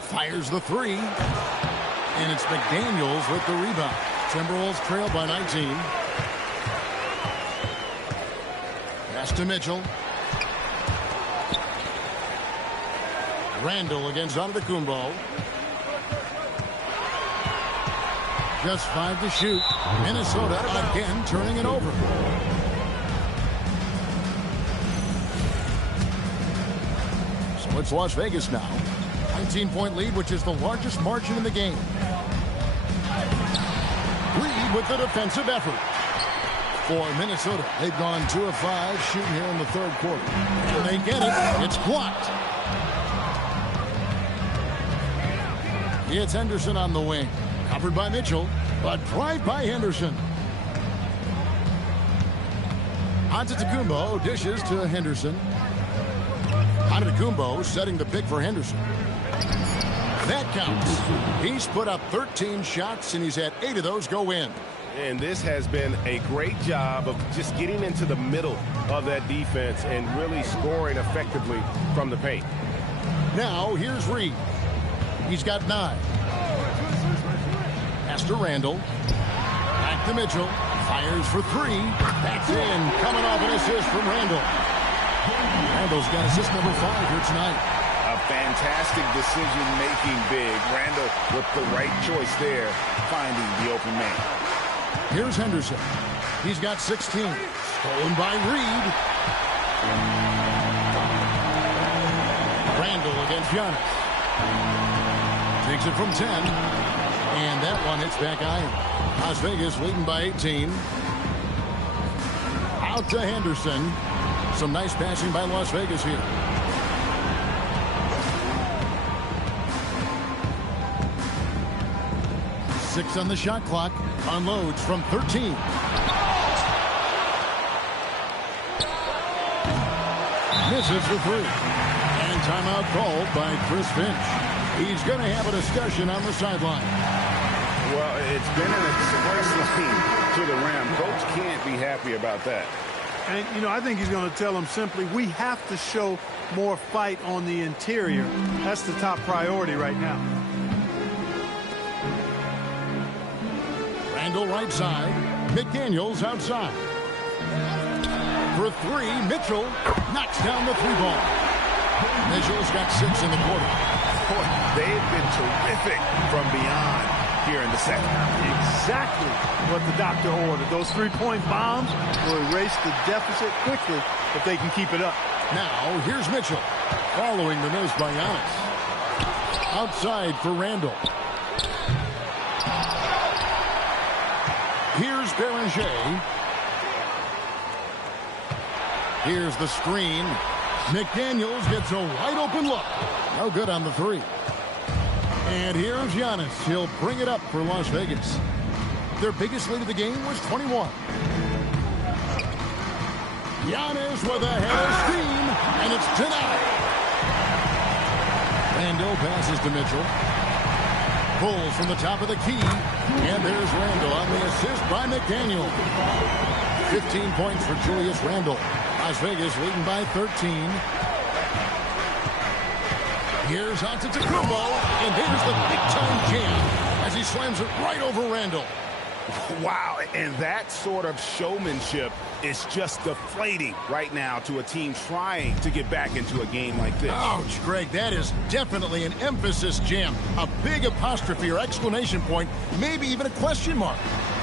Fires the 3. And it's McDaniels with the rebound. Timberwolves trail by 19. Pass to Mitchell. Randall against Antetokounmpo. Just 5 to shoot. Minnesota again turning it over. So it's Las Vegas now. 19-point lead, which is the largest margin in the game. Reed with the defensive effort. For Minnesota, they've gone 2 of 5 shooting here in the third quarter. And they get it. It's blocked. It's Henderson on the wing. Covered by Mitchell, but drive by Henderson. Antetokounmpo dishes to Henderson. Antetokounmpo setting the pick for Henderson. That counts. He's put up 13 shots, and he's had 8 of those go in. And this has been a great job of just getting into the middle of that defense and really scoring effectively from the paint. Now, here's Reed. He's got 9. Pass to Randall. Back to Mitchell. Fires for 3. That's in. Coming off an assist from Randall. Randall's got assist number 5 here tonight. A fantastic decision-making big. Randall with the right choice there, finding the open man. Here's Henderson. He's got 16. Stolen by Reed. Randall against Giannis. Takes it from 10. And that one hits back iron. Las Vegas leading by 18. Out to Henderson. Some nice passing by Las Vegas here. Six on the shot clock. Unloads from 13. Misses for 3. And timeout called by Chris Finch. He's going to have a discussion on the sideline. Well, it's been an expressive team to the rim. Coach can't be happy about that. And, you know, I think he's going to tell them simply, we have to show more fight on the interior. That's the top priority right now. Randall right side. McDaniels outside. For 3, Mitchell knocks down the 3-ball. Mitchell's got 6 in the quarter. Boy, they've been terrific from beyond here in the second. Exactly what the doctor ordered. Those 3-point bombs will erase the deficit quickly if they can keep it up. Now, here's Mitchell. Following the miss by Giannis. Outside for Randall. Here's Beringer. Here's the screen. McDaniels gets a wide open look. No good on the 3. And here's Giannis. He'll bring it up for Las Vegas. Their biggest lead of the game was 21. Giannis with a header screen, and it's denied. Randall passes to Mitchell. Pulls from the top of the key. And there's Randall on the assist by McDaniel. 15 points for Julius Randall. Las Vegas leading by 13. Here's Antetokounmpo, and here's the big-time jam as he slams it right over Randall. Wow, and that sort of showmanship is just deflating right now to a team trying to get back into a game like this. Ouch, Greg, that is definitely an emphasis jam. A big apostrophe or exclamation point, maybe even a question mark.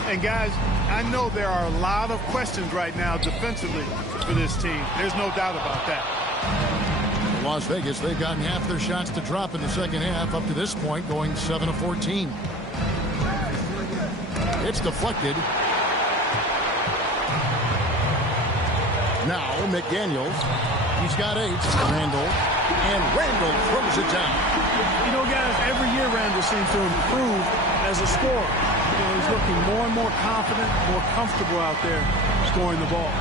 And guys, I know there are a lot of questions right now defensively for this team. There's no doubt about that. Las Vegas, they've gotten half their shots to drop in the second half up to this point, going 7 of 14. It's deflected. Now McDaniels. He's got 8. Randall. And Randall throws it down. You know, guys, every year Randall seems to improve as a scorer. You know, he's looking more and more confident, more comfortable out there scoring the ball.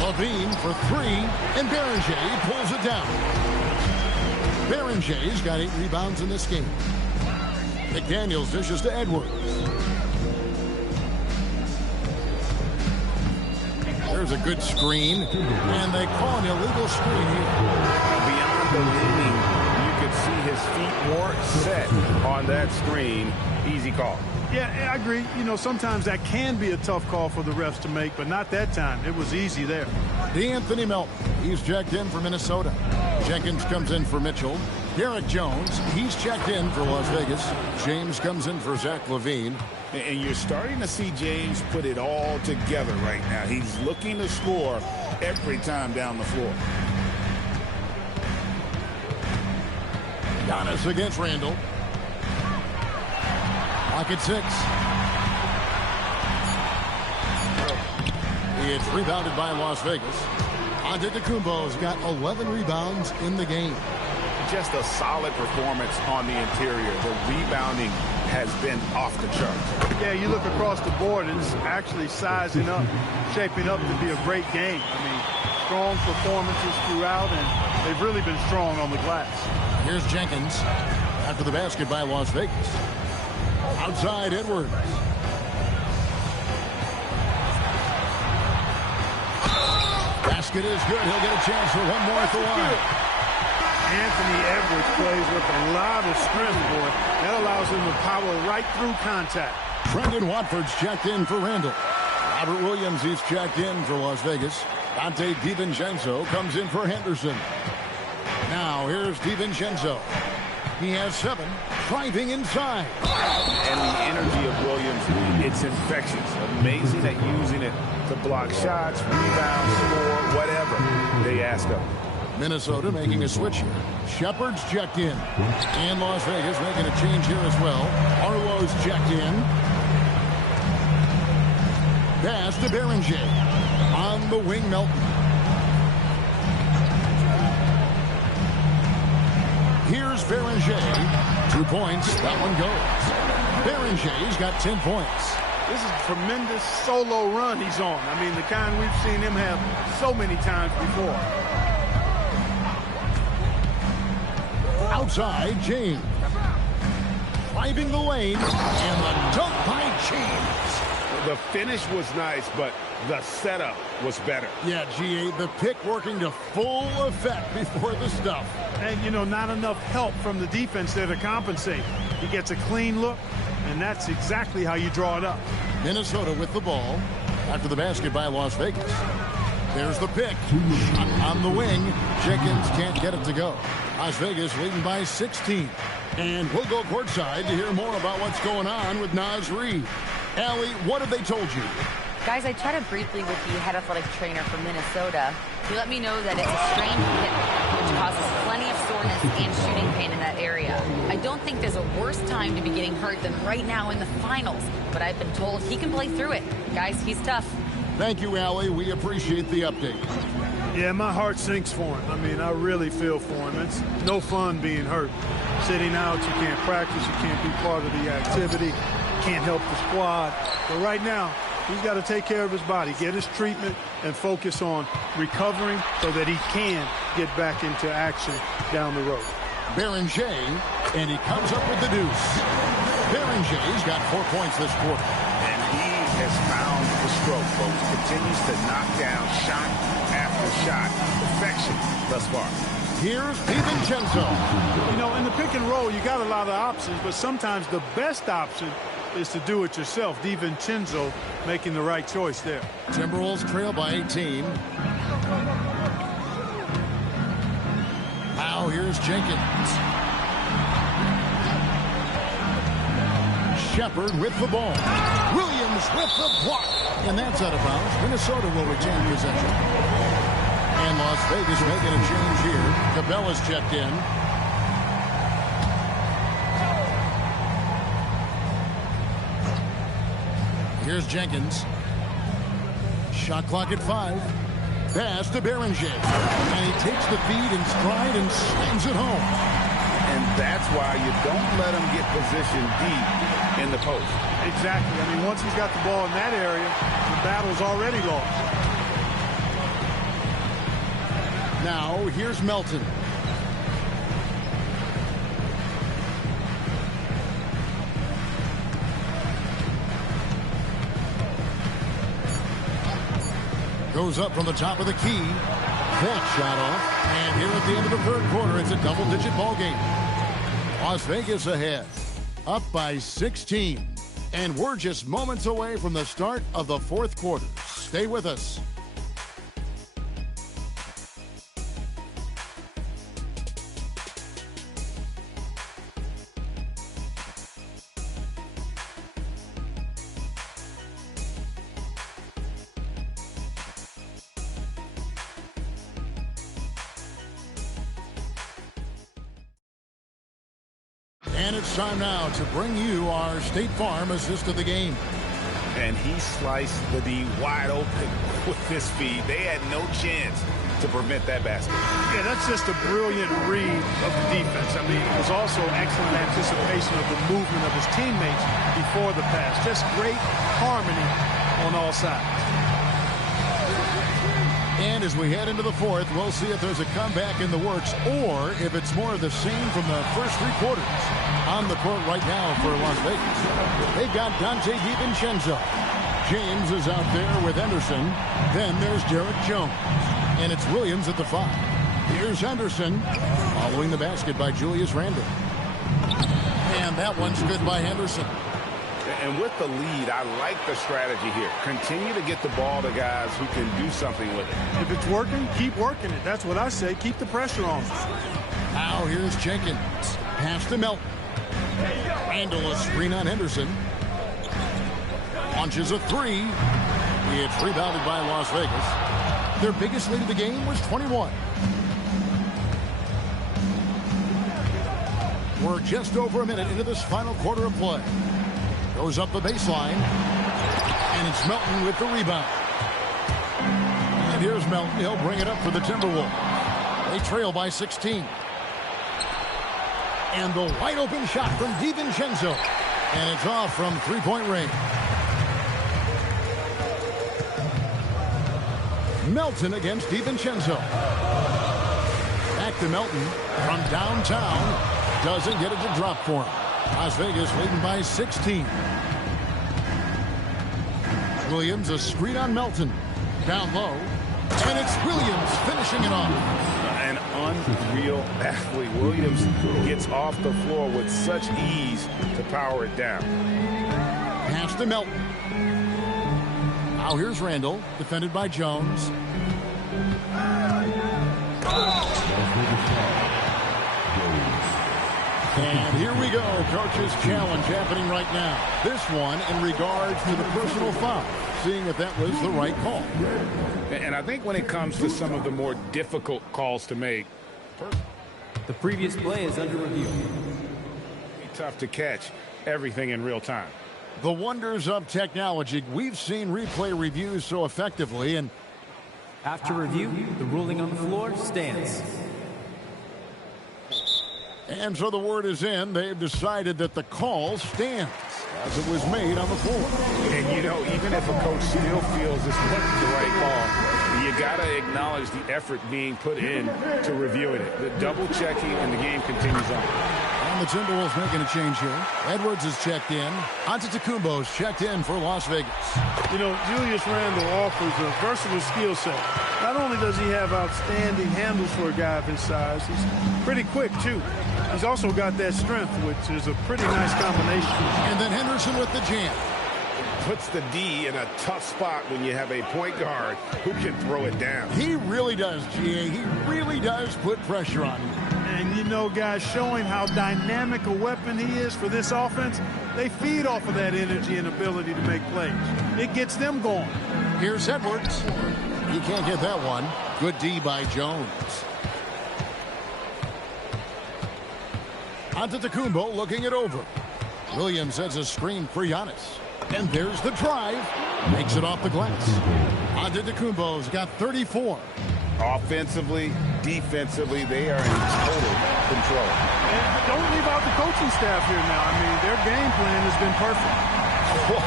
Levine for 3, and Beringer pulls it down. Berenger's got 8 rebounds in this game. McDaniels dishes to Edwards. There's a good screen, and they call an illegal screen here. Beyond the leaning, you could see his feet more set on that screen. Easy call. Yeah, I agree. You know, sometimes that can be a tough call for the refs to make, but not that time. It was easy there. D'Anthony Melton, he's checked in for Minnesota. Jenkins comes in for Mitchell. Derek Jones, he's checked in for Las Vegas. James comes in for Zach LaVine. And you're starting to see James put it all together right now. He's looking to score every time down the floor. Giannis against Randall. Clock at 6. It's rebounded by Las Vegas. Antetokounmpo's got 11 rebounds in the game. Just a solid performance on the interior. The rebounding has been off the charts. Yeah, you look across the board, it's actually sizing up, shaping up to be a great game. I mean, strong performances throughout, and they've really been strong on the glass. Here's Jenkins after the basket by Las Vegas. Outside Edwards. Basket is good. He'll get a chance for one more at the line. Anthony Edwards plays with a lot of strength, boy. That allows him to power right through contact. Brendan Watford's checked in for Randall. Robert Williams, he's checked in for Las Vegas. Dante DiVincenzo comes in for Henderson. Now here's DiVincenzo. He has 7, driving inside. And the energy of Williams, it's infectious. Amazing at using it to block shots, rebound, score, whatever they ask of him. Minnesota making a switch here. Shepard's checked in. And Las Vegas making a change here as well. Arlo's checked in. Pass to Beringer. On the wing, Melton. Here's Beringer. 2 points. That one goes. Berenger's got 10 points. This is a tremendous solo run he's on. I mean, the kind we've seen him have so many times before. Outside, James. Driving the lane, and the dunk by James. The finish was nice, but the setup was better. Yeah, GA, the pick working to full effect before the stuff. And, you know, not enough help from the defense there to compensate. He gets a clean look, and that's exactly how you draw it up. Minnesota with the ball after the basket by Las Vegas. There's the pick. On the wing, Jenkins can't get it to go. Las Vegas leading by 16. And we'll go courtside to hear more about what's going on with Naz Reid. Allie, what have they told you? Guys, I chatted briefly with the head athletic trainer from Minnesota. He let me know that it's a strained hip, which causes plenty of soreness and shooting pain in that area. I don't think there's a worse time to be getting hurt than right now in the finals, but I've been told he can play through it. Guys, he's tough. Thank you, Allie. We appreciate the update. Yeah, my heart sinks for him. I mean, I really feel for him. It's no fun being hurt. Sitting out, you can't practice, you can't be part of the activity, can't help the squad. But right now, he's got to take care of his body, get his treatment, and focus on recovering so that he can get back into action down the road. Beringer, and he comes up with the deuce. Berenger's got 4 points this quarter. And he has found the stroke, folks. Continues to knock down shot after shot. Perfection thus far. Here's DiVincenzo. You know, in the pick and roll, you got a lot of options, but sometimes the best option is to do it yourself. DiVincenzo making the right choice there. Timberwolves trail by 18. Now here's Jenkins. Shepard with the ball. Williams with the block. And that's out of bounds. Minnesota will retain possession. And Las Vegas making a change here. Cabela's checked in. Here's Jenkins. Shot clock at 5. Pass to Berenger. And he takes the feed in stride and slams it home. And that's why you don't let him get positioned deep in the post. Exactly. I mean, once he's got the ball in that area, the battle's already lost. Now, here's Melton. Goes up from the top of the key. That shot off. And here at the end of the third quarter, it's a double-digit ball game. Las Vegas ahead. Up by 16. And we're just moments away from the start of the fourth quarter. Stay with us. And it's time now to bring you our State Farm assist of the game. And he sliced the D wide open with his feed. They had no chance to prevent that basket. Yeah, that's just a brilliant read of the defense. I mean, it was also excellent anticipation of the movement of his teammates before the pass. Just great harmony on all sides. And as we head into the fourth, we'll see if there's a comeback in the works or if it's more of the same from the first three quarters. On the court right now for Las Vegas, they've got Dante DiVincenzo. James is out there with Henderson. Then there's Derek Jones. And it's Williams at the 5. Here's Henderson following the basket by Julius Randle. And that one's good by Henderson. And with the lead, I like the strategy here. Continue to get the ball to guys who can do something with it. If it's working, keep working it. That's what I say. Keep the pressure on. Now here's Jenkins. Pass to Melton. Randle a screen on Henderson. Launches a 3. It's rebounded by Las Vegas. Their biggest lead of the game was 21. We're just over a minute into this final quarter of play. Goes up the baseline. And it's Melton with the rebound. And here's Melton. He'll bring it up for the Timberwolves. They trail by 16. And the wide open shot from DiVincenzo. And it's off from three-point range. Melton against DiVincenzo. Back to Melton from downtown. Doesn't get it to drop for him. Las Vegas leading by 16. Williams a screen on Melton. Down low. And it's Williams finishing it off. An unreal athlete. Williams gets off the floor with such ease to power it down. Pass to Melton. Now here's Randle, defended by Jones. And here we go. Coach's challenge happening right now. This one in regards to the personal foul. Seeing if that was the right call. And I think when it comes to some of the more difficult calls to make, the previous play is under review. Tough to catch everything in real time. The wonders of technology. We've seen replay reviews so effectively, and after review, the ruling on the floor stands. And so the word is in. They've decided that the call stands as it was made on the floor. And, you know, even if a coach still feels this wasn't the right call, you got to acknowledge the effort being put in to reviewing it. The double checking and the game continues on. And the Timberwolves making a change here. Edwards is checked in. Antetokounmpo's checked in for Las Vegas. You know, Julius Randle offers a versatile skill set. Not only does he have outstanding handles for a guy of his size, he's pretty quick, too. He's also got that strength, which is a pretty nice combination. And then Henderson with the jam. puts the D in a tough spot when you have a point guard who can throw it down. He really does, GA. He really does put pressure on him. And, you know, guys, showing how dynamic a weapon he is for this offense, they feed off of that energy and ability to make plays. It gets them going. Here's Edwards. He can't get that one. Good D by Jones. Antetokounmpo looking it over. Williams sets a screen for Giannis. And there's the drive. Makes it off the glass. Antetokounmpo's got 34. Offensively, defensively, they are in total control. And don't leave out the coaching staff here now. I mean, their game plan has been perfect. Whoa,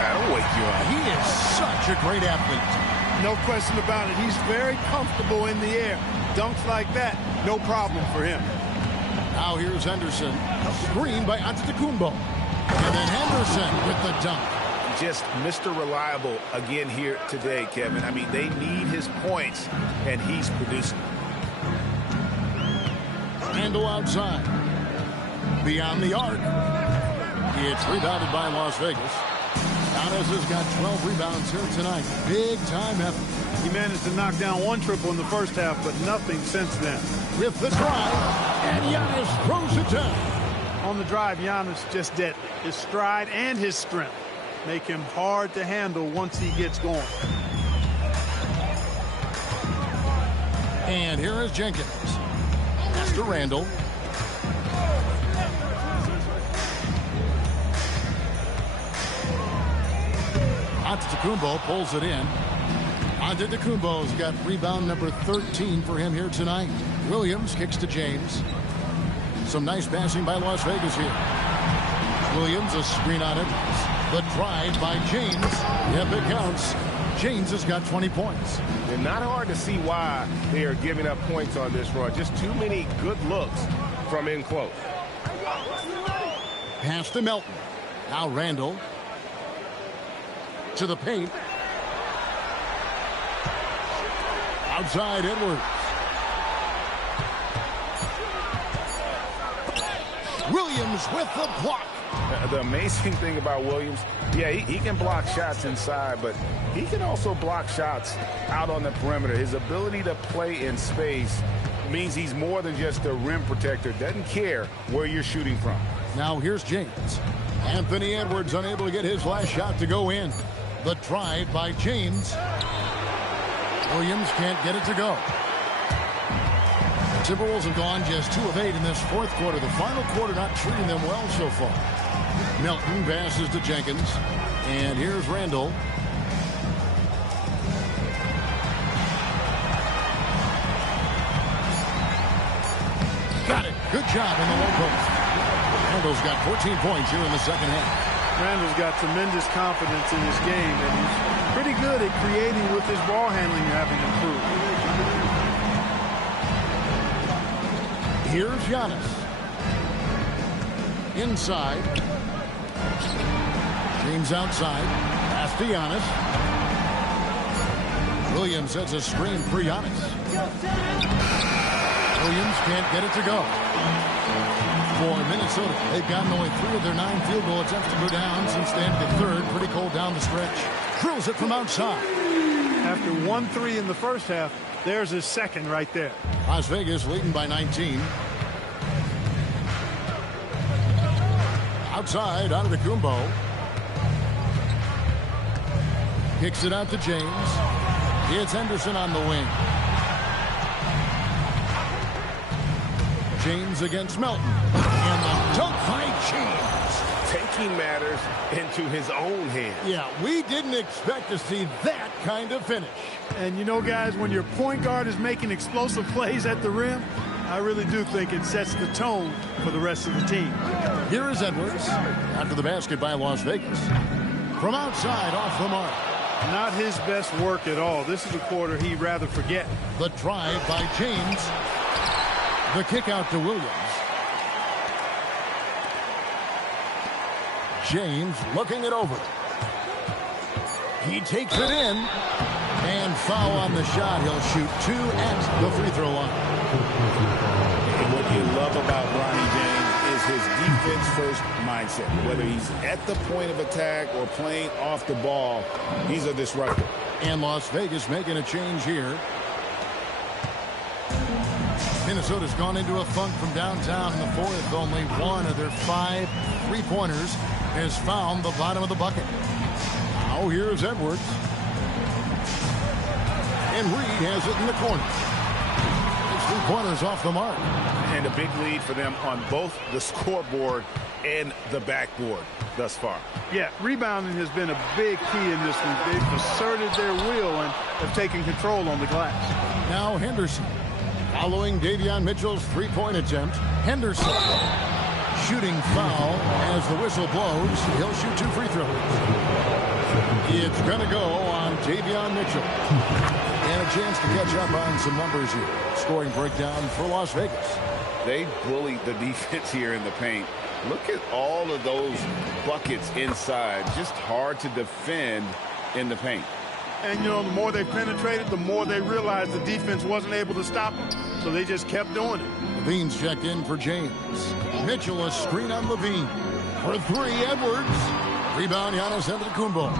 that'll wake you up. He is such a great athlete. No question about it. He's very comfortable in the air. Dunks like that, no problem for him. Now here's Henderson. Screen by Antetokounmpo. And then Henderson with the dunk. Just Mr. Reliable again here today, Kevin. I mean, they need his points, and he's producing. Randle outside. Beyond the arc. It's rebounded by Las Vegas. Giannis has got 12 rebounds here tonight. Big time effort. He managed to knock down one triple in the first half, but nothing since then. With the drive, and Giannis throws it down. On the drive, Giannis just did his stride and his strength make him hard to handle once he gets going. And here is Jenkins. Pass to Randle. Antetokounmpo pulls it in. Antetokounmpo's got rebound number 13 for him here tonight. Williams kicks to James. Some nice passing by Las Vegas here. Williams, a screen on it. The drive by James. Yep, it counts. James has got 20 points. And not hard to see why they are giving up points on this run. Just too many good looks from in close. Pass to Melton. Now Randle. To the paint. Outside Edwards. Williams with the block. The amazing thing about Williams, yeah, he can block shots inside, but he can also block shots out on the perimeter. His ability to play in space means he's more than just a rim protector. Doesn't care where you're shooting from. Now here's James. Anthony Edwards unable to get his last shot to go in. The drive by James. Williams can't get it to go. Timberwolves have gone just 2 of 8 in this fourth quarter. The final quarter not treating them well so far. Melton passes to Jenkins. And here's Randle. Got it. Good job in the low post. Randle's got 14 points here in the second half. Randle's got tremendous confidence in his game, and he's pretty good at creating with his ball handling having improved. Here's Giannis. Inside. James outside. Pass to Giannis. Williams sets a screen for Giannis. Williams can't get it to go. For Minnesota, they've gotten only 3 of their 9 field goal attempts to go down since the end of the third. Pretty cold down the stretch. Drills it from outside. After 1-3 in the first half, there's his second right there. Las Vegas leading by 19. Outside, Antetokounmpo. Kicks it out to James. It's Henderson on the wing. James against Melton. And the dunk by James. Taking matters into his own hands. Yeah, we didn't expect to see that kind of finish. And you know, guys, when your point guard is making explosive plays at the rim, I really do think it sets the tone for the rest of the team. Here is Edwards. After the basket by Las Vegas. From outside, off the mark. Not his best work at all. This is a quarter he'd rather forget. The drive by James. The kick out to Williams. James looking it over. He takes it in. And foul on the shot. He'll shoot 2 at the free throw line. And what you love about Bronny James is his defense. defense-first mindset. Whether he's at the point of attack or playing off the ball, he's a disruptor. And Las Vegas making a change here. Minnesota's gone into a funk from downtown in the fourth. Only one of their 5 3-pointers has found the bottom of the bucket. Now here's Edwards. And Reed has it in the corner. It's 3-pointers off the mark. And a big lead for them on both the scoreboard and the backboard thus far. Yeah, rebounding has been a big key in this one. They've asserted their will and have taken control on the glass. Now Henderson. Following Davion Mitchell's 3-point attempt, Henderson shooting foul as the whistle blows. He'll shoot 2 free throws. It's going to go on Davion Mitchell. And a chance to catch up on some numbers here. Scoring breakdown for Las Vegas. They bullied the defense here in the paint. Look at all of those buckets inside. Just hard to defend in the paint. And, you know, the more they penetrated, the more they realized the defense wasn't able to stop them. So they just kept doing it. Levine's checked in for James. Mitchell a screen on Levine. For 3, Edwards. Rebound, Giannis Antetokounmpo.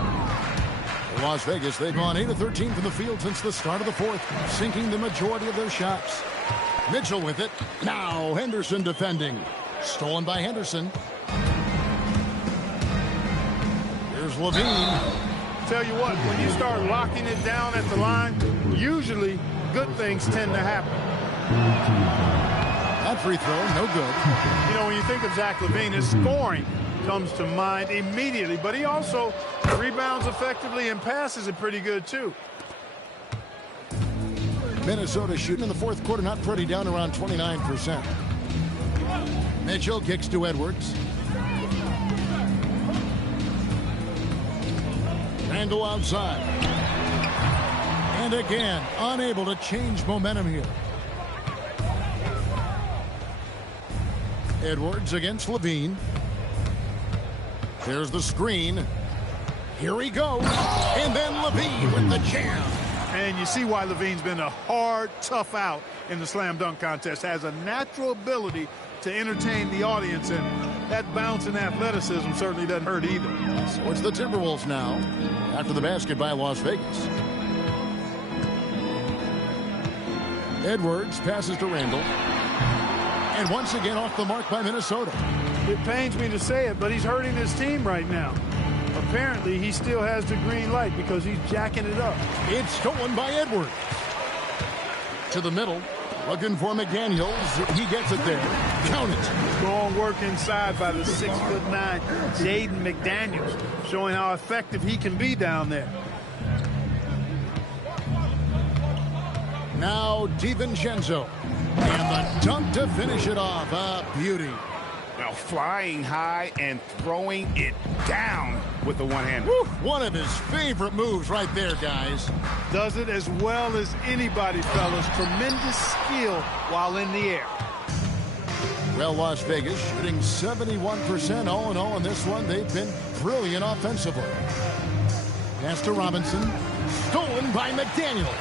For Las Vegas, they've gone 8 of 13 from the field since the start of the fourth, sinking the majority of their shots. Mitchell with it. Now Henderson defending. Stolen by Henderson. Here's Levine. Tell you what, when you start locking it down at the line, usually good things tend to happen. That free throw, no good. You know, when you think of Zach LaVine, his scoring comes to mind immediately, but he also rebounds effectively and passes it pretty good, too. Minnesota shooting in the fourth quarter, not pretty, down around 29%. Mitchell kicks to Edwards. Randall outside. And again, unable to change momentum here. Edwards against Levine. There's the screen. Here he goes. And then Levine with the jam. And you see why Levine's been a hard, tough out in the slam dunk contest. Has a natural ability to entertain the audience, and that bounce and athleticism certainly doesn't hurt either. So it's the Timberwolves now, after the basket by Las Vegas. Edwards passes to Randall. And once again off the mark by Minnesota. It pains me to say it, but he's hurting his team right now. Apparently, he still has the green light because he's jacking it up. It's stolen by Edwards. To the middle. Looking for McDaniels. He gets it there. Count it. Strong work inside by the 6'9" Jaden McDaniels, showing how effective he can be down there. Now DiVincenzo. And the dunk to finish it off. A beauty. Now flying high and throwing it down with the one-hander. One of his favorite moves right there, guys. Does it as well as anybody, fellas. Tremendous skill while in the air. Well, Las Vegas shooting 71% all in all in this one. They've been brilliant offensively. Pass to Robinson. Stolen by McDaniel.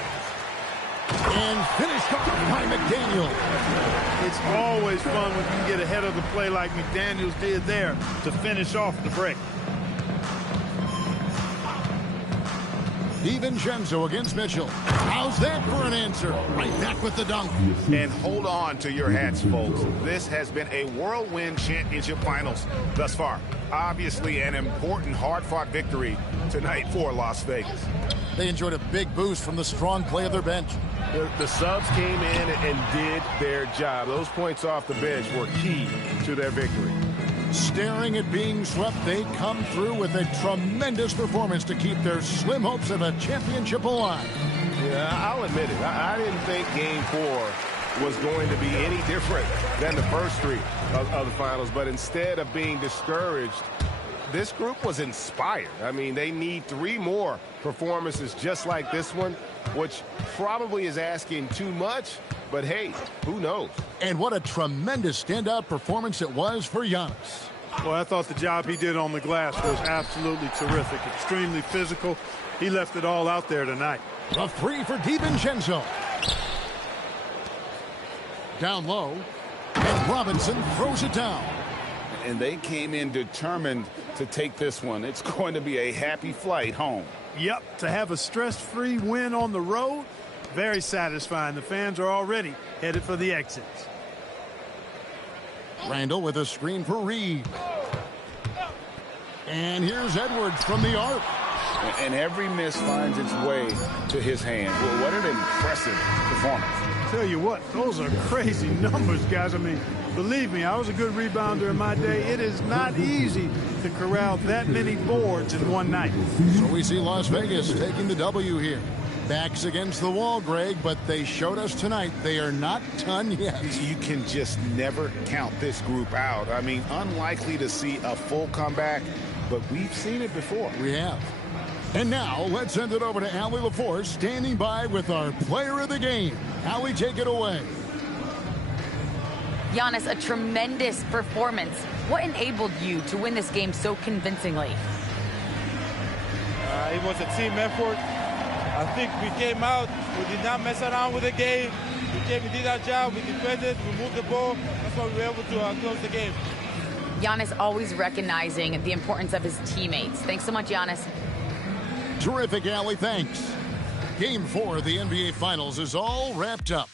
And finished off by McDaniel. It's always fun when you can get ahead of the play like McDaniels did there to finish off the break. DiVincenzo against Mitchell. How's that for an answer? Right back with the dunk. And hold on to your hats, folks. This has been a whirlwind championship finals thus far. Obviously an important, hard-fought victory tonight for Las Vegas. They enjoyed a big boost from the strong play of their bench. The subs came in and did their job. Those points off the bench were key to their victory. Staring at being swept, they come through with a tremendous performance to keep their slim hopes of a championship alive. Yeah, I'll admit it. I didn't think Game 4 was going to be any different than the first 3 of the finals, but instead of being discouraged, this group was inspired. I mean, they need 3 more performances just like this one, which probably is asking too much, but hey, who knows? And what a tremendous standout performance it was for Giannis. Well, I thought the job he did on the glass was absolutely terrific. Extremely physical. He left it all out there tonight. A 3 for DiVincenzo. Down low. And Robinson throws it down. And they came in determined to take this one. It's going to be a happy flight home. Yep, to have a stress-free win on the road, very satisfying. The fans are already headed for the exits. Randall with a screen for Reed. And here's Edwards from the arc. And every miss finds its way to his hand. Well, what an impressive performance. Tell you what, those are crazy numbers, guys. I mean, believe me, I was a good rebounder in my day. It is not easy to corral that many boards in one night. So we see Las Vegas taking the W here. Backs against the wall, Greg, but they showed us tonight they are not done yet. You can just never count this group out. I mean, unlikely to see a full comeback, but we've seen it before. We have. And now, let's send it over to Allie LaForce, standing by with our player of the game. Allie, take it away. Giannis, a tremendous performance. What enabled you to win this game so convincingly? It was a team effort. I think we came out, we did not mess around with the game. We did our job, we defended, we moved the ball. That's why we were able to close the game. Giannis always recognizing the importance of his teammates. Thanks so much, Giannis. Terrific, Allie. Thanks. Game 4 of the NBA Finals is all wrapped up.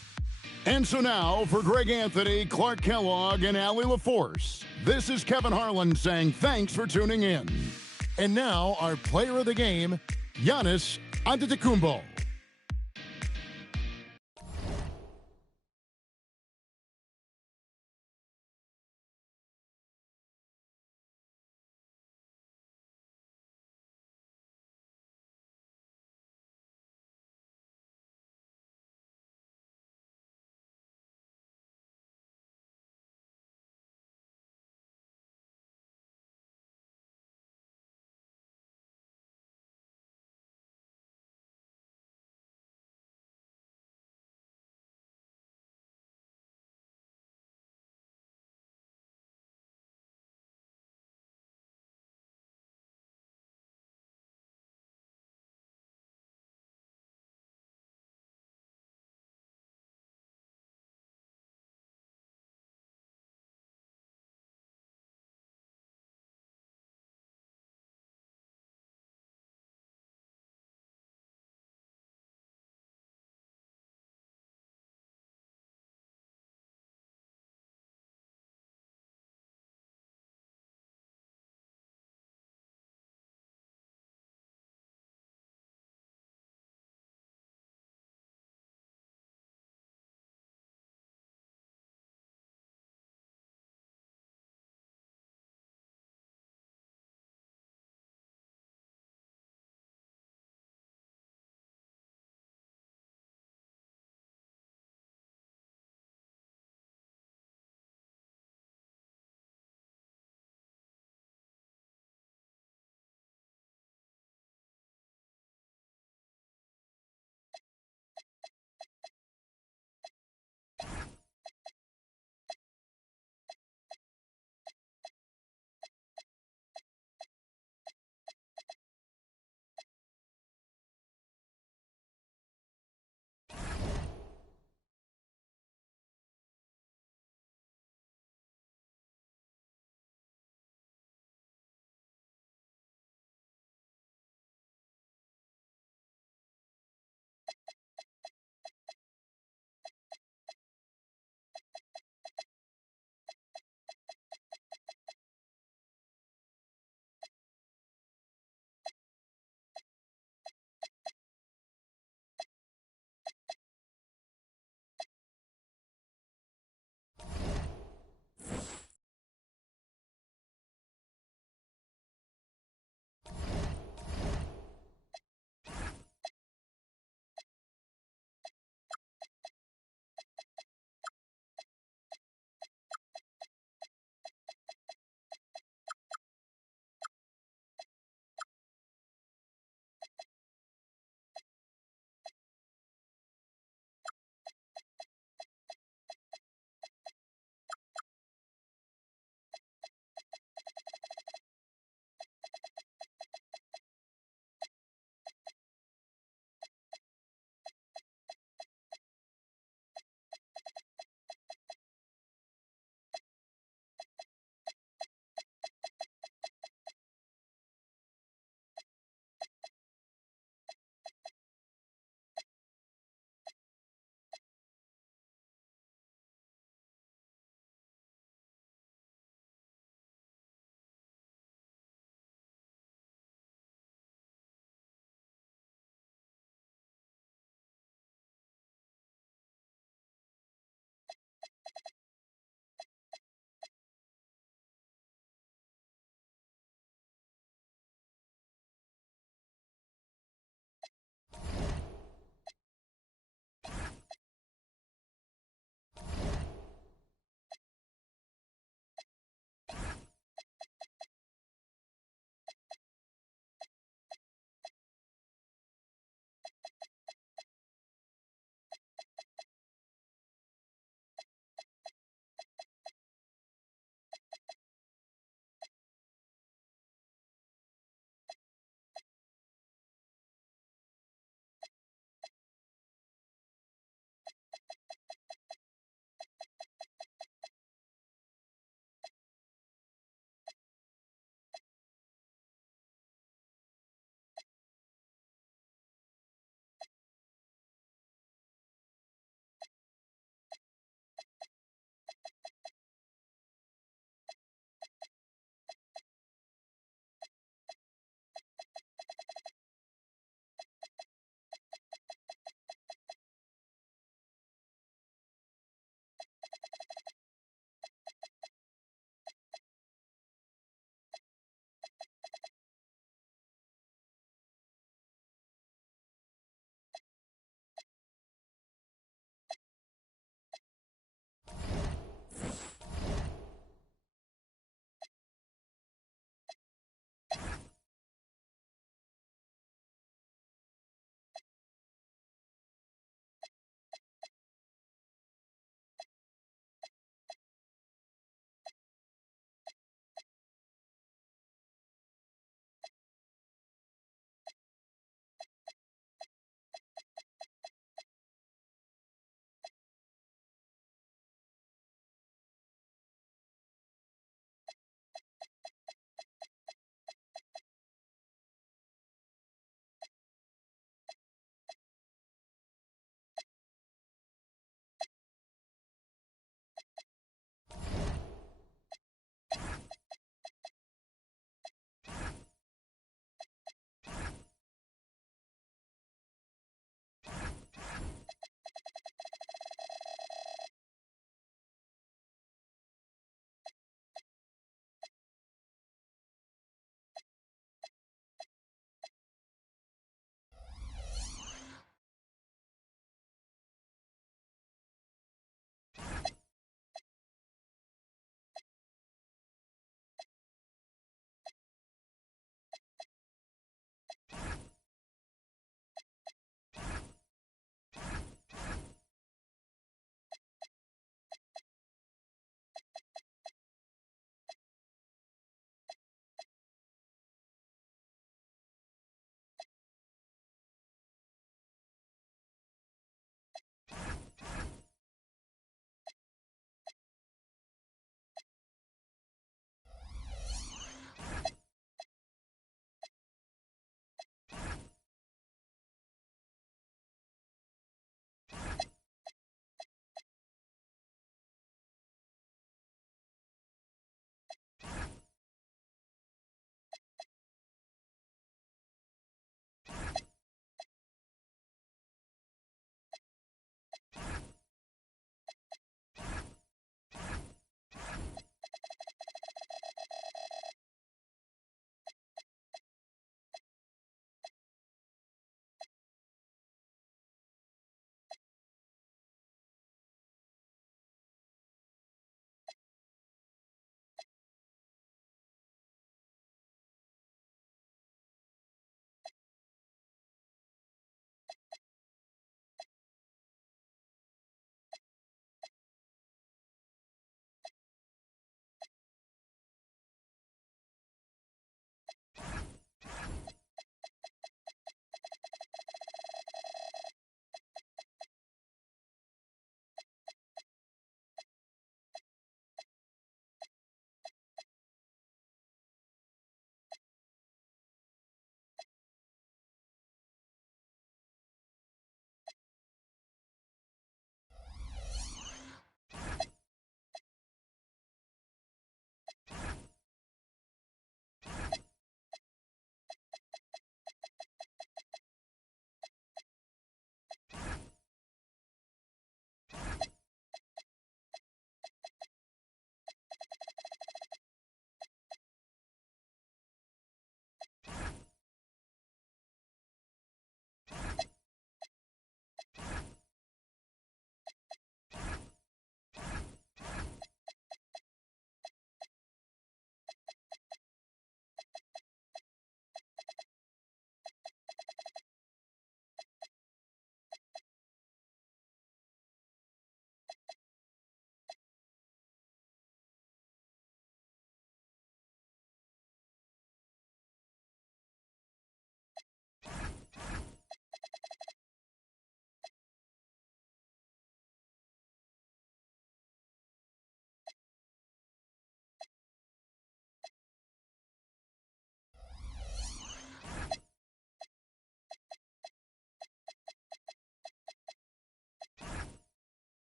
And so now, for Greg Anthony, Clark Kellogg, and Allie LaForce, this is Kevin Harlan saying thanks for tuning in. And now, our player of the game, Giannis Antetokounmpo.